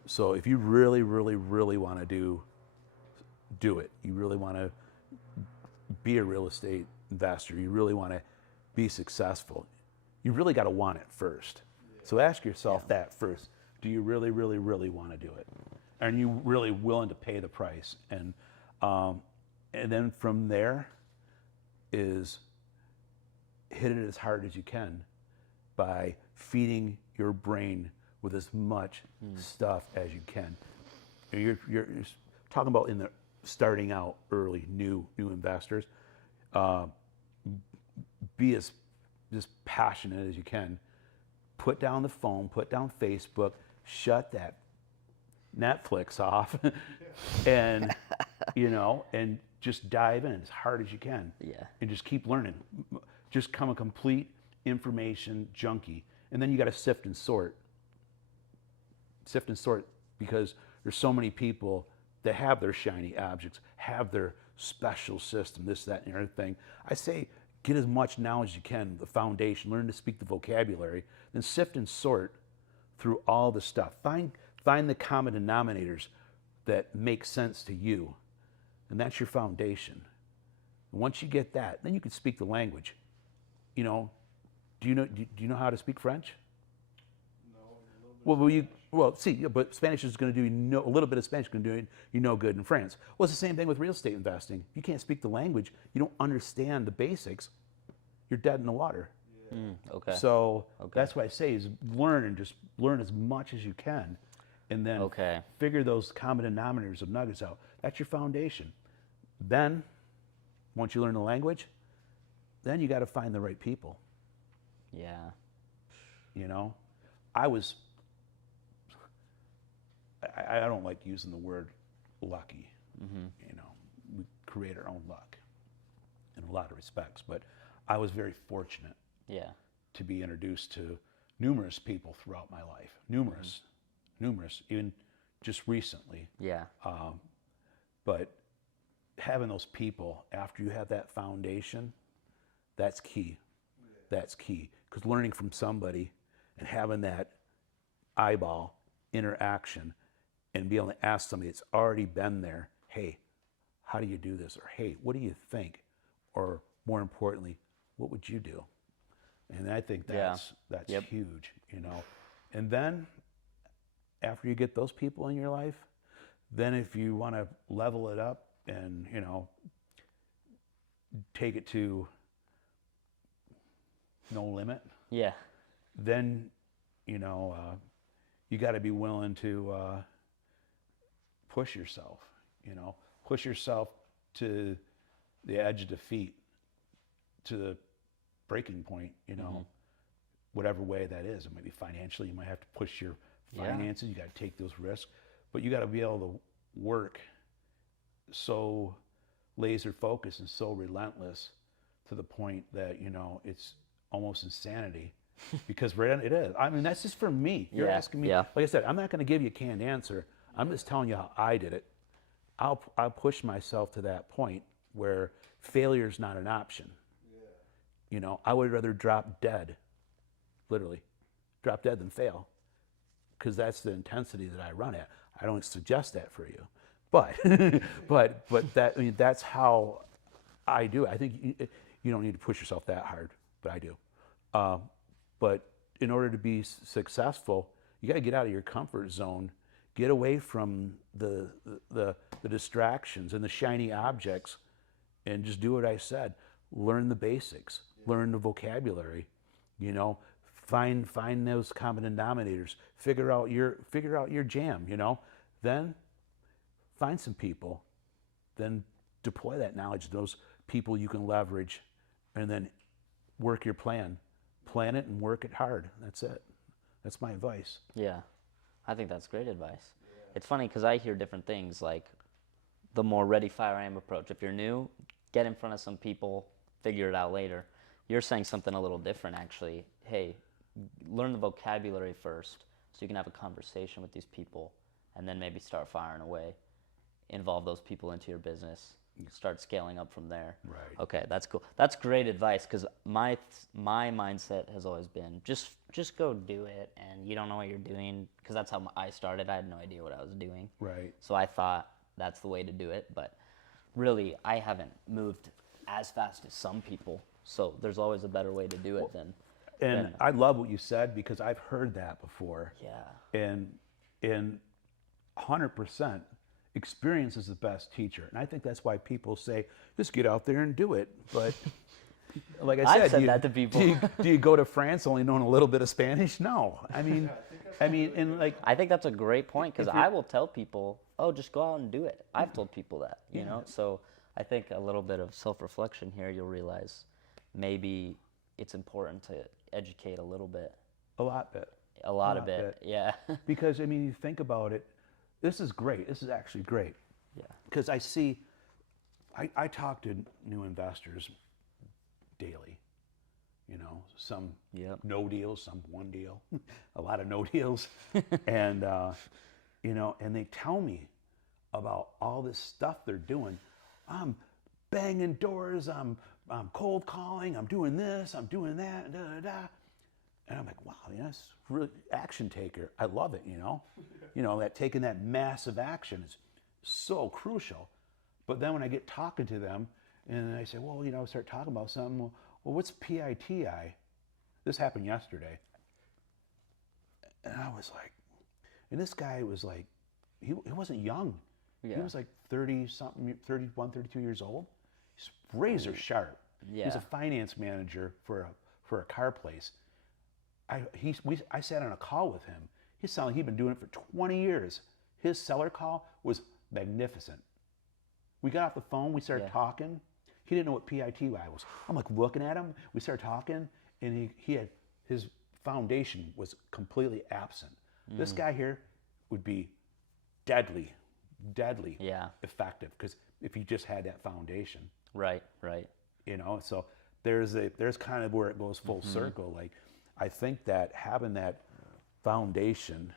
So if you really, really, really want to do it, you really want to be a real estate investor, you really want to be successful, you really got to want it first. So ask yourself that first. do you really, really, really want to do it? Are you really willing to pay the price? And then from there is hit it as hard as you can by feeding your brain with as much stuff as you can. You're talking about in the starting out early new investors. Be as passionate as you can. Put down the phone, put down Facebook, shut that Netflix off, and and just dive in as hard as you can. Yeah. And just keep learning. Just become a complete information junkie, and then you got to sift and sort. Sift and sort, because there's so many people that have their shiny objects, have their special system, this, that, and the other thing. I say get as much knowledge as you can, the foundation, learn to speak the vocabulary, then sift and sort through all the stuff. Find the common denominators that make sense to you, and that's your foundation. And once you get that, then you can speak the language. Do you know how to speak French? No, a little bit. But Spanish is going to do a little bit of Spanish is going to do you no good in France. Well, it's the same thing with real estate investing. If you can't speak the language, you don't understand the basics, you're dead in the water. Okay. So that's what I say is learn as much as you can, and then figure those common denominators of nuggets out. That's your foundation. Then, once you learn the language, then you got to find the right people. Yeah. I don't like using the word lucky. We create our own luck in a lot of respects, but I was very fortunate to be introduced to numerous people throughout my life. Numerous, even just recently. Yeah. But having those people after you have that foundation, that's key. That's key. Because learning from somebody and having that eyeball interaction and be able to ask somebody that's already been there, hey, how do you do this? Or hey, what do you think? Or more importantly, what would you do? And I think that's huge, And then after you get those people in your life, then if you want to level it up and, take it to no limit. Yeah. Then, you got to be willing to push yourself, push yourself to the edge of defeat, to the breaking point, whatever way that is. It might be financially, you might have to push your finances, you got to take those risks, but you got to be able to work so laser focused and so relentless to the point that, it's almost insanity. Because it is. I mean, that's just for me. You're asking me. Like I said, I'm not going to give you a canned answer. I'm just telling you how I did it. I'll push myself to that point where failure is not an option. I would rather drop dead, literally, drop dead than fail, because that's the intensity that I run at. I don't suggest that for you, but that that's how I do it. I think you don't need to push yourself that hard, but I do. But in order to be successful, you got to get out of your comfort zone, get away from the distractions and the shiny objects, and just do what I said. Learn the basics, learn the vocabulary, find those common denominators, figure out your jam, Then find some people, then deploy that knowledge to those people you can leverage, and then work your plan. Plan it and work it hard. That's it. That's my advice. Yeah, I think that's great advice. It's funny because I hear different things, like the more ready, fire, aim approach. If you're new, get in front of some people, figure it out later. You're saying something a little different, actually. Hey, learn the vocabulary first so you can have a conversation with these people, and then maybe start firing away. Involve those people into your business. Start scaling up from there. Right. Okay, that's cool. That's great advice, because my mindset has always been just go do it, and you don't know what you're doing, because that's how I started. I had no idea what I was doing. Right. So I thought that's the way to do it, but really I haven't moved as fast as some people. So there's always a better way to do it than. And I love what you said because I've heard that before. Yeah. And 100%, experience is the best teacher. And I think that's why people say, just get out there and do it. But like I said, I've said that to people. do you go to France only knowing a little bit of Spanish? No. I mean, and like, I think that's a great point because I will tell people, oh, just go out and do it. I've told people that, you know. So I think a little bit of self-reflection here, you'll realize maybe it's important to educate a little bit. a lot bit. A lot of it, yeah. Because, I mean, you think about it, this is great. This is actually great. Yeah. Because I talk to new investors daily. You know, some no deals, some one deal, a lot of no deals. And, you know, and they tell me about all this stuff they're doing. I'm banging doors, I'm cold calling, I'm doing this, I'm doing that, da, da, da. And I'm like, wow, that's really action taker. I love it, you know? You know, that taking that massive action is so crucial. But then when I get talking to them and I say, well, you know, start talking about something, well, what's PITI? This happened yesterday. And I was like, and this guy was like, he wasn't young. Yeah. He was like 30-something, 31, 32 years old. He's razor sharp. Yeah. He's a finance manager for a car place. I sat on a call with him. He sounded like he'd been doing it for 20 years. His seller call was magnificent. We got off the phone, we started talking. He didn't know what PITY was. I'm like looking at him, we started talking, and he had, his foundation was completely absent. This guy here would be deadly effective, because if he just had that foundation. Right. You know, so there's kind of where it goes full circle. Like, I think that having that foundation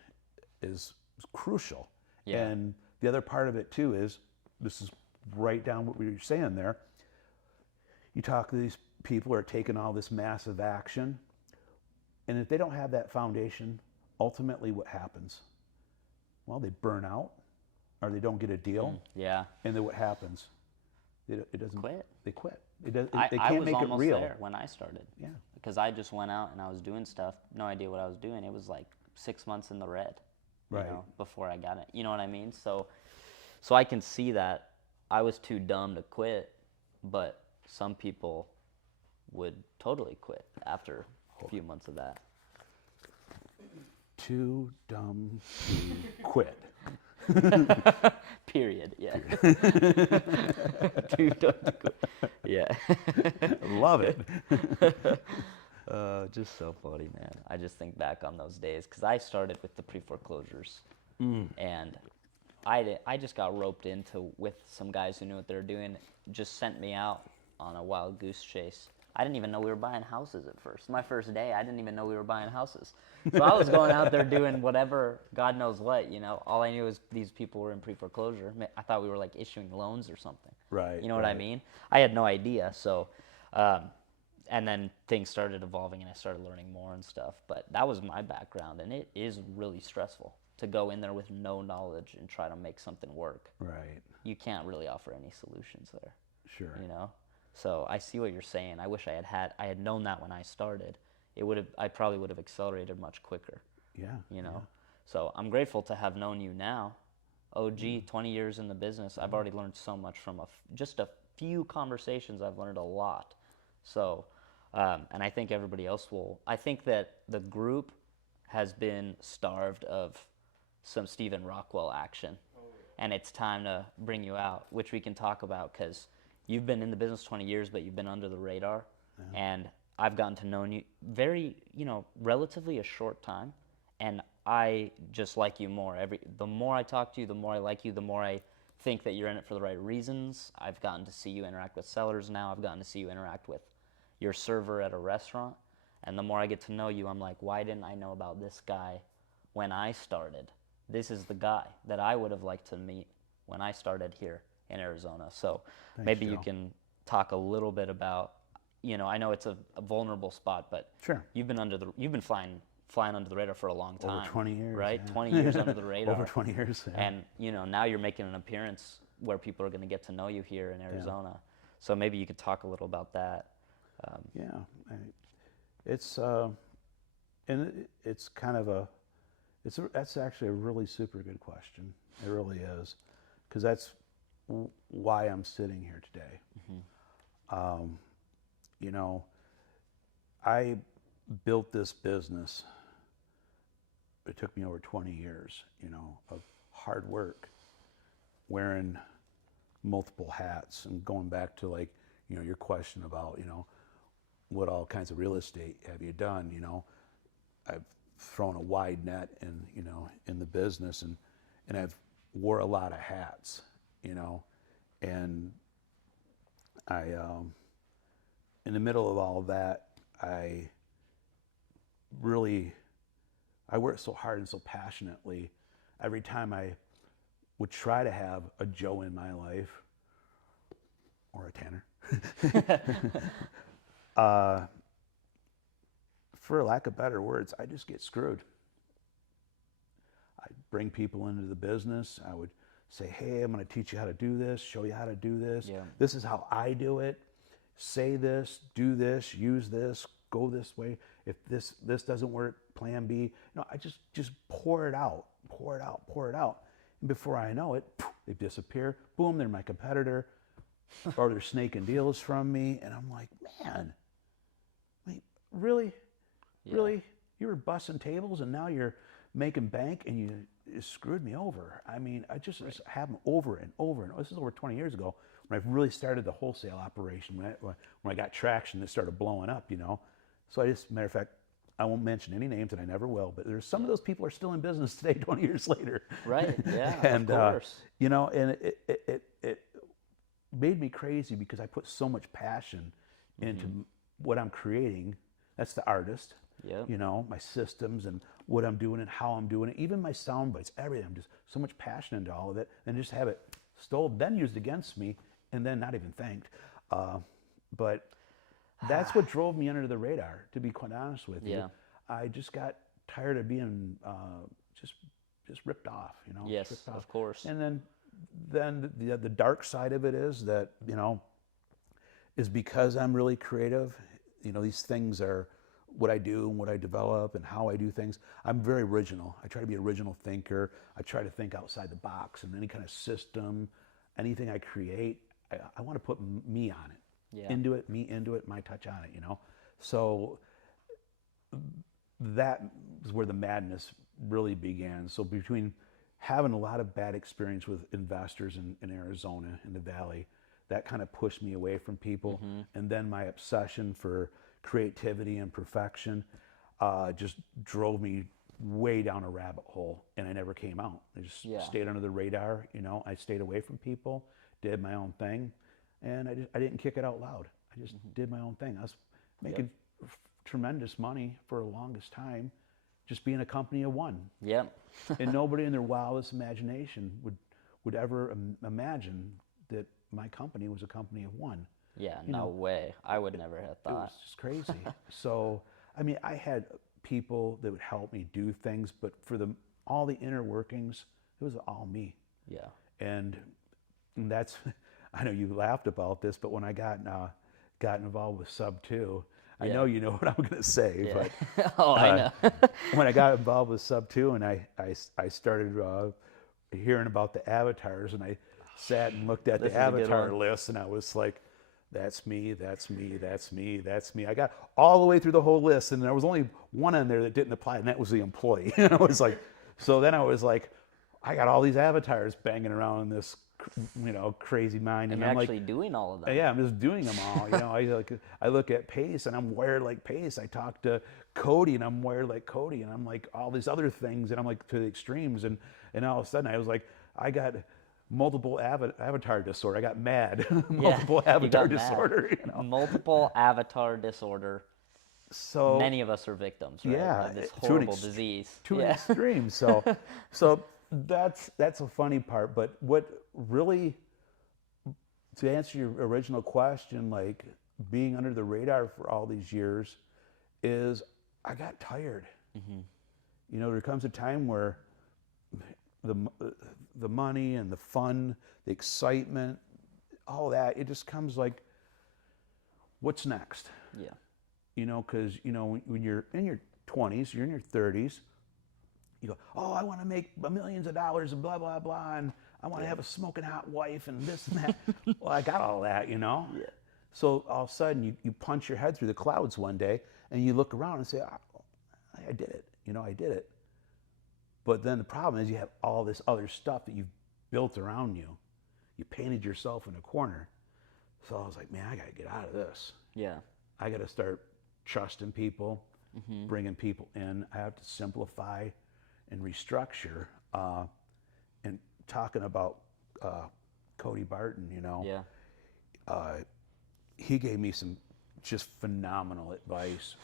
is crucial. Yeah. And the other part of it too is, this is right down what we were saying there. You talk to these people who are taking all this massive action, and if they don't have that foundation, ultimately what happens? Well, they burn out, or they don't get a deal. Yeah. And then what happens? It doesn't. Quit. They quit. They can't I was make it almost real. there when I started. Yeah. Because I just went out and I was doing stuff, no idea what I was doing. It was like 6 months in the red, you Right. know, before I got it. You know what I mean? So I can see that I was too dumb to quit, but some people would totally quit after a few months of that. Too dumb to quit. Period. Yeah. Too dumb to quit. Yeah. Love it. Just so funny, man. I just think back on those days because I started with the pre-foreclosures, and I just got roped into with some guys who knew what they were doing. Just sent me out on a wild goose chase. I didn't even know we were buying houses at first. My first day, I didn't even know we were buying houses. So I was going out there doing whatever, God knows what, you know. All I knew was these people were in pre-foreclosure. I thought we were like issuing loans or something. Right. You know what I mean? I had no idea. So, and then things started evolving and I started learning more and stuff. But that was my background, and it is really stressful to go in there with no knowledge and try to make something work. Right. You can't really offer any solutions there. Sure. You know? So I see what you're saying. I wish I had known that when I started. I probably would have accelerated much quicker. Yeah. You know? So I'm grateful to have known you now. OG, 20 years in the business. I've already learned so much from just a few conversations. I've learned a lot. So, and I think everybody else will. I think that the group has been starved of some Stephen Rockwell action. And it's time to bring you out, which we can talk about, because you've been in the business 20 years, but you've been under the radar. Yeah. And I've gotten to know you very, relatively a short time. And I just like you more. The more I talk to you, the more I like you, the more I think that you're in it for the right reasons. I've gotten to see you interact with sellers now. I've gotten to see you interact with your server at a restaurant. And the more I get to know you, I'm like, why didn't I know about this guy when I started? This is the guy that I would have liked to meet when I started here in Arizona. So maybe you can talk a little bit about, I know it's a vulnerable spot, but sure. You've been flying under the radar for a long time. Over 20 years. Right? Yeah. 20 years under the radar. Over 20 years. Yeah. And, now you're making an appearance where people are going to get to know you here in Arizona. Yeah. So maybe you could talk a little about that. It's it's kind of that's actually a really super good question. It really is, because that's why I'm sitting here today. You know, I built this business. It took me over 20 years, you know, of hard work, wearing multiple hats, and going back to, like, you know, your question about, you know, what all kinds of real estate have you done? You know, I've thrown a wide net in the business, and I've wore a lot of hats, you know, and I in the middle of all of that, I worked so hard and so passionately. Every time I would try to have a Joe in my life, or a Tanner, for lack of better words, I just get screwed. I'd bring people into the business. I would say, hey, I'm going to teach you how to do this, show you how to do this. Yeah. This is how I do it. Say this, do this, use this, go this way. If this doesn't work, plan B. You know, I just pour it out. And before I know it, they disappear. Boom, they're my competitor, or they're snaking deals from me. And I'm like, man, wait, really? Yeah. Really? You were bussing tables and now you're making bank and you screwed me over. I mean, I just happened over and over and over. This is over 20 years ago when I really started the wholesale operation, when I got traction that started blowing up, you know. So matter of fact, I won't mention any names, and I never will, but there's some of those people are still in business today, 20 years later. Right, yeah, And, of course. you know, and it made me crazy because I put so much passion into what I'm creating. That's the artist. Yep. You know, my systems and what I'm doing and how I'm doing it, even my sound bites, everything. I'm just so much passion into all of it, and just have it stolen, then used against me, and then not even thanked. But that's what drove me under the radar, to be quite honest with you. Yeah. I just got tired of being just ripped off, you know. Yes, ripped off. of course. And then the dark side of it is that, you know, is because I'm really creative. You know, these things are what I do and what I develop and how I do things. I'm very original. I try to be an original thinker. I try to think outside the box, and any kind of system, anything I create, I want to put me on it. Yeah. Into it, me into it, my touch on it, you know. So that is where the madness really began. So between having a lot of bad experience with investors in Arizona, in the Valley, that kind of pushed me away from people. And then my obsession for creativity and perfection just drove me way down a rabbit hole, and I never came out. I just stayed under the radar, you know. I stayed away from people, did my own thing, and I didn't kick it out loud. I just did my own thing. I was making tremendous money for the longest time, just being a company of one. Yep. And nobody in their wildest imagination would ever imagine that my company was a company of one. Yeah, You no know, way. I would never have It thought. was just crazy. So, I mean, I had people that would help me do things, but for all the inner workings, it was all me. Yeah. And that's, I know you laughed about this, but when I got involved with Sub 2, I know you know what I'm going to say, Yeah. but Oh, I know. when I got involved with Sub 2 and I started hearing about the avatars, and I sat and looked at This the is a good avatar one. list, and I was like, that's me, that's me, that's me, that's me. I got all the way through the whole list, and there was only one on there that didn't apply, and that was the employee. And I was like, so then I was like, I got all these avatars banging around in this, you know, crazy mind, And and you're I'm actually like, doing all of them. yeah, I'm just doing them all. You know, I look at Pace, and I'm wired like Pace. I talk to Cody, and I'm wired like Cody, and I'm like all these other things, and I'm like to the extremes, and all of a sudden I was like, I got multiple avatar disorder. I got mad. Multiple you avatar got mad. disorder. You know? Multiple avatar disorder. So Many of us are victims, right? yeah, Of this to an horrible disease. to an Yeah. extreme. So that's a funny part. But what really, to answer your original question, like being under the radar for all these years, is I got tired. You know, there comes a time where the money and the fun, the excitement, all that, it just comes like, what's next? Yeah. you know, because, you know, when you're in your 20s, you're in your 30s, you go, oh, I want to make millions of dollars and blah, blah, blah, and I want to have a smoking hot wife and this and that. Well, I got all that, you know? Yeah. So all of a sudden you punch your head through the clouds one day and you look around and say, oh, I did it, you know, I did it. But then the problem is you have all this other stuff that you've built around you. You painted yourself in a corner. So I was like, man, I got to get out of this. Yeah. I got to start trusting people, bringing people in. I have to simplify and restructure. And talking about Cody Barton, you know, he gave me some just phenomenal advice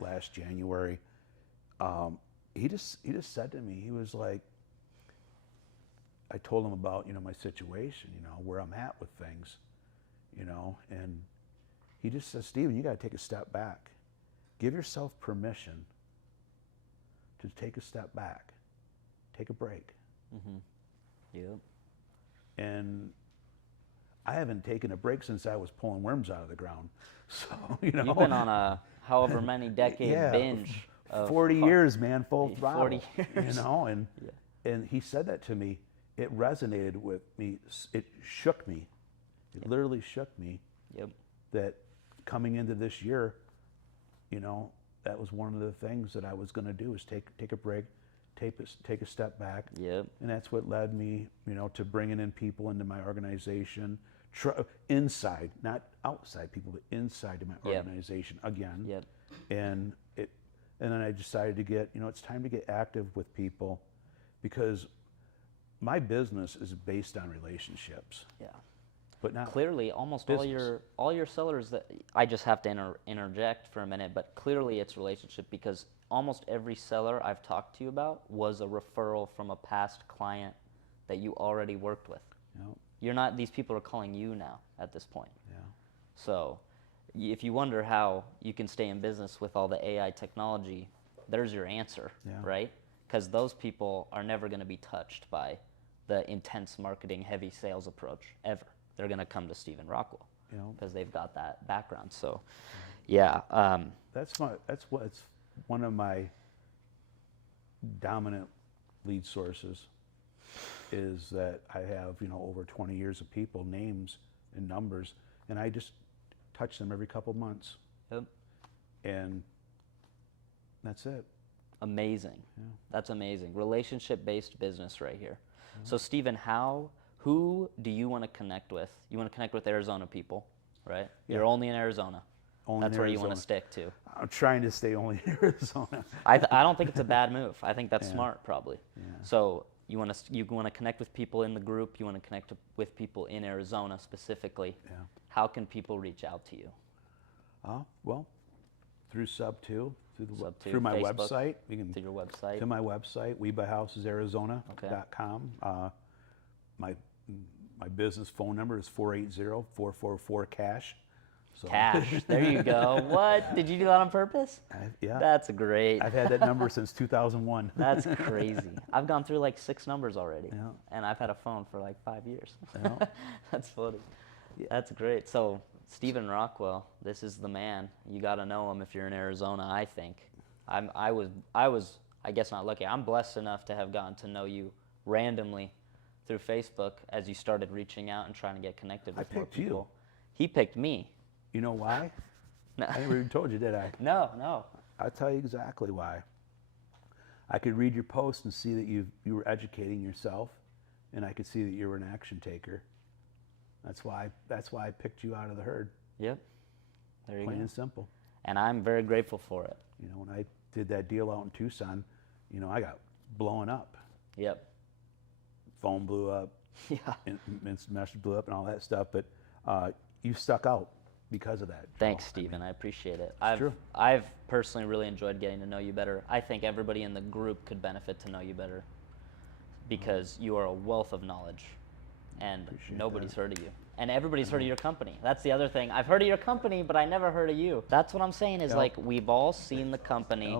last January. He just said to me, he was like, I told him about, you know, my situation, you know, where I'm at with things, you know, and he just said, Steven, you got to take a step back. Give yourself permission to take a step back. Take a break. Yep. And I haven't taken a break since I was pulling worms out of the ground. So, you know. You've been on a however many decade binge. Of 40 years, man, full throttle. 40 years. You know, and he said that to me. It resonated with me. It shook me. It literally shook me. Yep. That coming into this year, you know, that was one of the things that I was going to do is take a break, take a step back. Yep. And that's what led me, you know, to bringing in people into my organization, inside, not outside people, but inside to my organization again. Yep. And then I decided to get, you know, it's time to get active with people, because my business is based on relationships. Yeah. But not clearly almost business. all your sellers that I just have to interject for a minute, but clearly it's relationship, because almost every seller I've talked to you about was a referral from a past client that you already worked with. Yep. You're not, these people are calling you now at this point. Yeah. So if you wonder how you can stay in business with all the AI technology, there's your answer, right? Because those people are never going to be touched by the intense marketing, heavy sales approach ever. They're going to come to Steven Rockwell because they've got that background. So, that's one of my dominant lead sources, is that I have, you know, over 20 years of people, names and numbers, and I just touch them every couple months. Yep. And that's it. Amazing. Yeah. That's amazing. Relationship-based business right here. So Steven, who do you want to connect with? You want to connect with Arizona people, right? Yeah. You're only in Arizona. That's where you want to stick to. I'm trying to stay only in Arizona. I don't think it's a bad move. I think that's smart, probably. Yeah. So you want to connect with people in the group. You want to connect with people in Arizona specifically. Yeah. How can people reach out to you? Well, through Sub2, through my Facebook, website. You can through your website. To my website, WeBuyHousesarizona.com. My business phone number is 480-444-CASH. So. Cash. There you go. What? Did you do that on purpose? Yeah. That's great. I've had that number since 2001. That's crazy. I've gone through like 6 numbers already, and I've had a phone for like 5 years. That's funny. Yeah. That's great. So Steven Rockwell, this is the man. You got to know him if you're in Arizona, I think. I was, I guess not lucky. I'm blessed enough to have gotten to know you randomly through Facebook as you started reaching out and trying to get connected with more people. You. He picked me. You know why? No. I never even told you, did I? No. I'll tell you exactly why. I could read your post and see that you were educating yourself, and I could see that you were an action taker. That's why I picked you out of the herd. Yep. There you go. Plain and simple. And I'm very grateful for it. You know, when I did that deal out in Tucson, you know, I got blown up. Yep. Phone blew up. Yeah. Message blew up and all that stuff. But you stuck out because of that. Thanks, Steven. I appreciate it. True. I've personally really enjoyed getting to know you better. I think everybody in the group could benefit to know you better because you are a wealth of knowledge, and nobody's heard of you. And everybody's heard of your company. That's the other thing. I've heard of your company, but I never heard of you. That's what I'm saying is like we've all seen the company,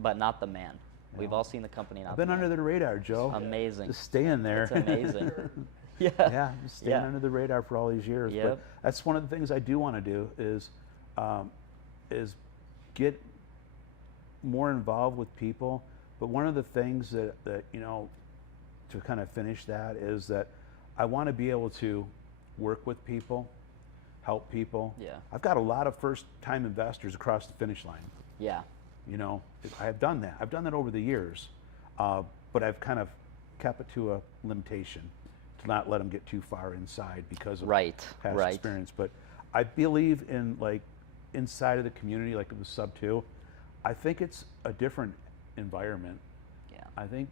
but not the man. We've all seen the company, not the man. I've been under the radar, Joe. Amazing. Just staying there. It's amazing. Yeah, just staying under the radar for all these years. Yep. But that's one of the things I do want to do is get more involved with people. But one of the things that to kind of finish that is that I want to be able to work with people, help people. Yeah. I've got a lot of first-time investors across the finish line. Yeah. I have done that. I've done that over the years, but I've kind of kept it to a limitation to not let them get too far inside because of past experience. But I believe in inside of the community, like it was Sub 2, I think it's a different environment. Yeah. I think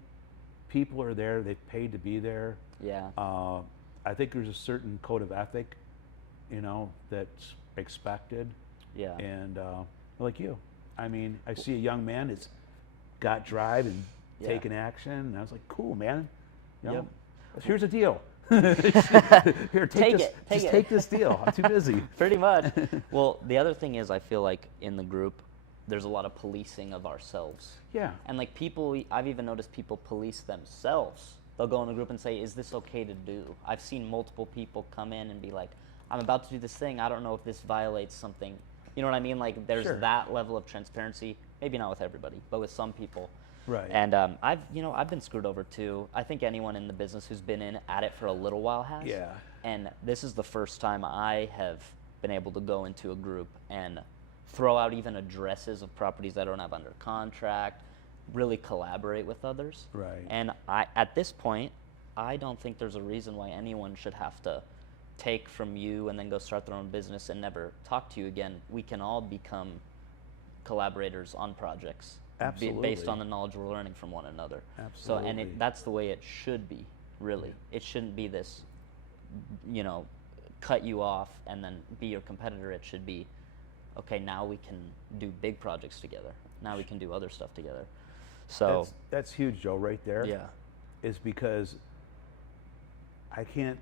people are there, they've paid to be there. Yeah. I think there's a certain code of ethic, that's expected. Yeah. And like you, I mean, I see a young man that's got drive and taking action, and I was like, cool, man. Here's a deal. Here, take this deal. I'm too busy. Pretty much. Well, the other thing is, I feel like in the group, there's a lot of policing of ourselves. Yeah. And I've even noticed people police themselves. They'll go in the group and say, is this okay to do? I've seen multiple people come in and be like, I'm about to do this thing. I don't know if this violates something. You know what I mean? Like, there's that level of transparency. Maybe not with everybody, but with some people. Right. And I've been screwed over too. I think anyone in the business who's been at it for a little while has. Yeah. And this is the first time I have been able to go into a group and throw out even addresses of properties that I don't have under contract, really collaborate with others. Right. And at this point, I don't think there's a reason why anyone should have to take from you and then go start their own business and never talk to you again. We can all become collaborators on projects. Absolutely. Based on the knowledge we're learning from one another. Absolutely. So, and that's the way it should be, really. It shouldn't be this, cut you off and then be your competitor. It should be, okay, now we can do big projects together. Now we can do other stuff together. So that's huge, Joe, right there. Yeah. Is because I can't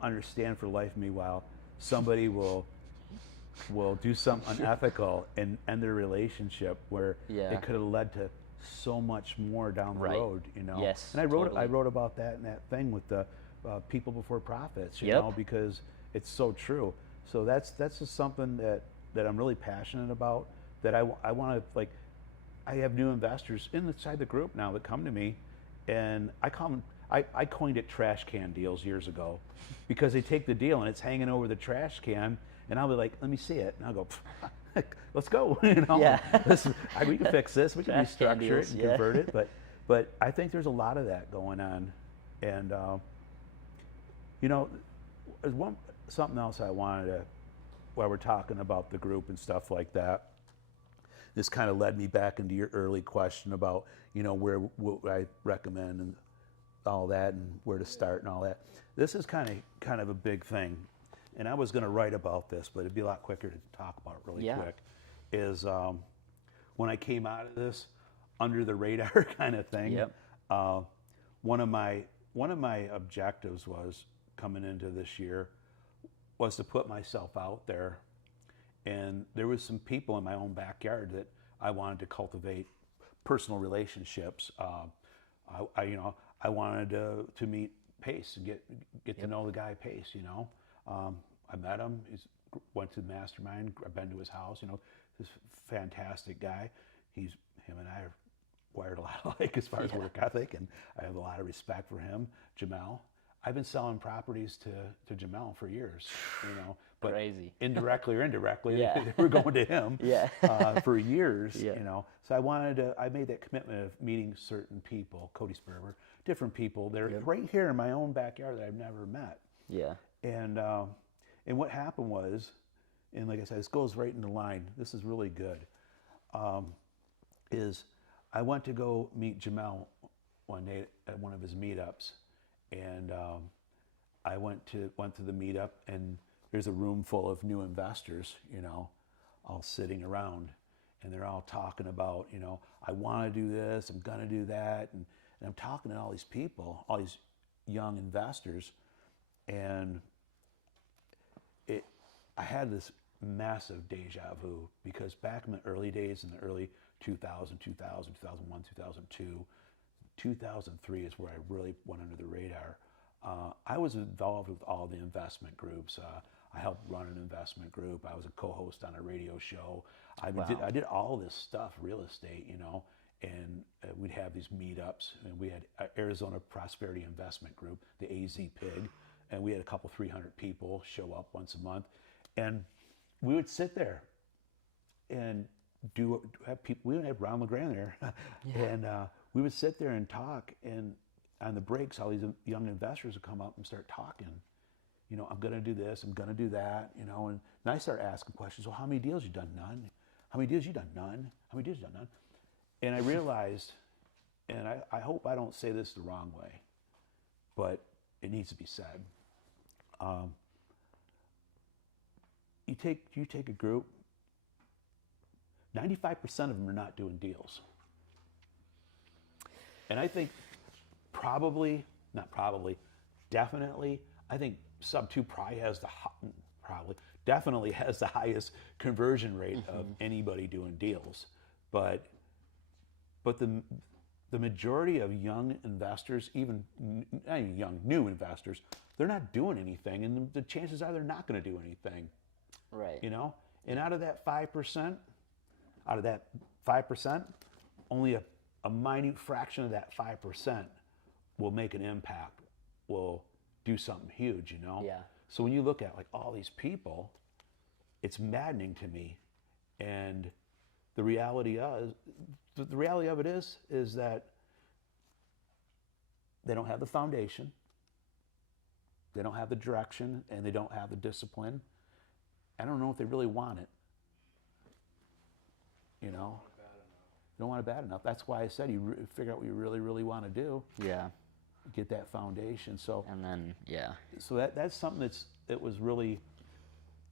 understand for the life of me why somebody will do something unethical and end their relationship where it could have led to so much more down the road, Yes. And I totally. wrote about that in that thing with the people before profits, you Yep. know, because it's so true. So that's just something that I'm really passionate about. That I want to I have new investors inside the group now that come to me, and I call them. I coined it trash can deals years ago, because they take the deal and it's hanging over the trash can, and I'll be like, let me see it, and I'll go, let's go, Yeah. we can fix this, we can Trash can restructure deals, it and yeah. convert it, but I think there's a lot of that going on, and there's something else I wanted to, while we're talking about the group and stuff like that. This kind of led me back into your early question about, what I recommend and all that, and where to start and all that. This is kind of a big thing, and I was going to write about this, but it'd be a lot quicker to talk about it really quick. Is when I came out of this under the radar kind of thing. Yep. One of my objectives was coming into this year was to put myself out there, and there was some people in my own backyard that I wanted to cultivate personal relationships. I wanted to meet Pace and get to know the guy Pace. I met him. Went to the mastermind. I've been to his house. This fantastic guy. Him and I are wired a lot alike as far as work ethic, and I have a lot of respect for him. Jamel. I've been selling properties to Jamel for years. But crazy. Indirectly or indirectly, Yeah. they were going to him. Yeah. For years. Yeah. So I made that commitment of meeting certain people, Cody Sperber, different people. They're right here in my own backyard that I've never met. Yeah. And what happened was, and like I said, this goes right in the line. This is really good. Is I went to go meet Jamel one day at one of his meetups, and I went to the meetup, and there's a room full of new investors, all sitting around, and they're all talking about, I want to do this, I'm gonna do that, and I'm talking to all these people, all these young investors, and I had this massive deja vu, because back in the early days, in the early 2000, 2001, 2002, 2003 is where I really went under the radar. I was involved with all the investment groups. I helped run an investment group. I was a co-host on a radio show. I did all this stuff, real estate, you know, and we'd have these meetups, and we had Arizona Prosperity Investment Group, the AZ Pig, and we had a couple 300 people show up once a month, and we would sit there and have people. We would have Ron LeGrand there, and we would sit there and talk, and on the breaks, all these young investors would come up and start talking. You know, I'm going to do this, I'm going to do that, you know, and I start asking questions. Well, how many deals you done? None. How many deals you done? None. How many deals you done? None. And I realized, and I hope I don't say this the wrong way, but it needs to be said. You take a group, 95% of them are not doing deals. And I think definitely, I think sub 2 definitely has the highest conversion rate of anybody doing deals. But the majority of young investors, even not even young, new investors, they're not doing anything, and the chances are they're not going to do anything. Right. You know, and out of that 5%, only a minute fraction of that 5% will make an impact, will do something huge, you know? Yeah. So when you look at like all these people, it's maddening to me. And the reality of it is that they don't have the foundation, they don't have the direction, and they don't have the discipline. I don't know if they really want it. You know? You don't want it bad enough. That's why I said you figure out what you really, really want to do. Yeah. Get that foundation. So. And then, yeah. So that's something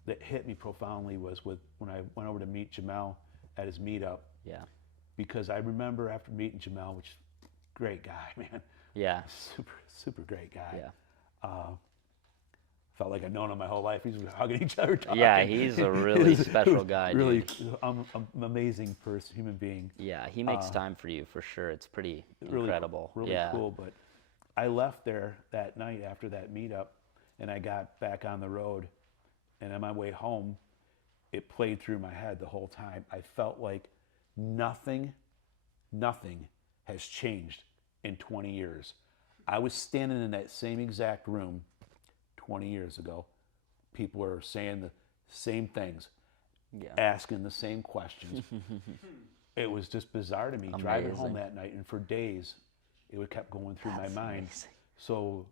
that hit me profoundly was when I went over to meet Jamel at his meetup. Yeah. Because I remember after meeting Jamel, which great guy, man. Yeah. Super great guy. Yeah. Felt like I'd known him my whole life. We were hugging each other, talking. Yeah, he's a really special guy, really, dude. Amazing person, human being. Yeah, he makes time for you for sure. It's pretty incredible. Really cool. But I left there that night after that meetup, and I got back on the road, and on my way home, it played through my head the whole time. I felt like nothing has changed in 20 years. I was standing in that same exact room 20 years ago. People were saying the same things, asking the same questions. It was just bizarre to me. Amazing. Driving home that night, and for days, it would kept going through my mind. Amazing. So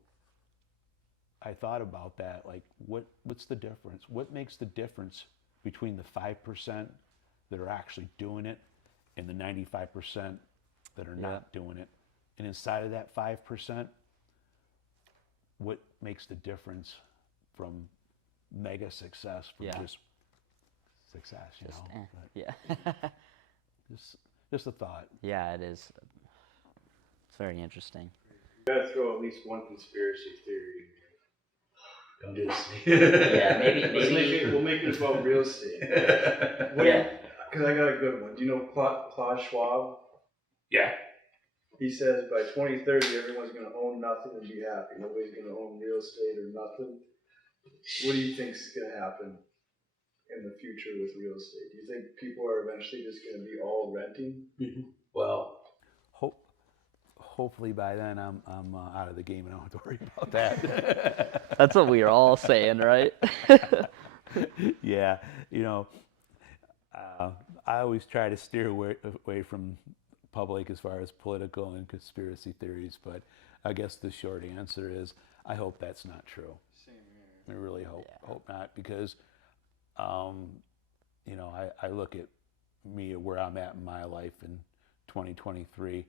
I thought about that, like, what's the difference? What makes the difference between the 5% that are actually doing it and the 95% that are not doing it? And inside of that 5%, what makes the difference from mega success from just success, you know? Yeah. Just a thought. Yeah, it is. It's very interesting. You gotta throw at least one conspiracy theory. Don't do this. Yeah, maybe. We'll make it about real estate. Because I got a good one. Do you know Klaus Schwab? Yeah. He says by 2030, everyone's going to own nothing and be happy. Nobody's going to own real estate or nothing. What do you think is going to happen in the future with real estate? Do you think people are eventually just going to be all renting? Mm-hmm. Well, hopefully by then I'm out of the game and I don't have to worry about that. That's what we are all saying, right? Yeah, you know, I always try to steer away from public as far as political and conspiracy theories, but I guess the short answer is I hope that's not true. Same here. I really hope not, because you know, I look at me where I'm at in my life in 2023,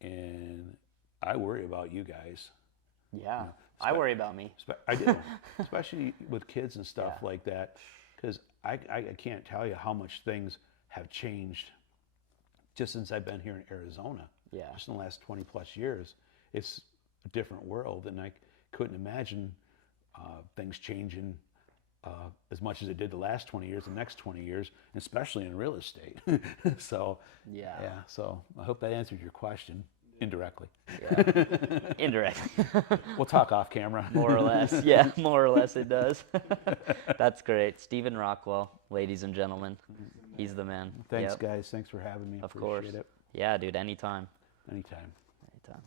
and I worry about you guys. Yeah. You know, I worry about me. I do, especially with kids and stuff like that, because I can't tell you how much things have changed just since I've been here in Arizona. Yeah. Just in the last 20 plus years. It's a different world, and I couldn't imagine things changing as much as it did the last 20 years, the next 20 years, especially in real estate. So, so I hope that answered your question. Indirectly. Yeah. Indirectly. We'll talk off camera. More or less. Yeah, more or less it does. That's great. Stephen Rockwell, ladies and gentlemen. He's the man. Thanks, Yep. guys. Thanks for having me. Of course. Appreciate it. Yeah, dude, anytime. Anytime. Anytime.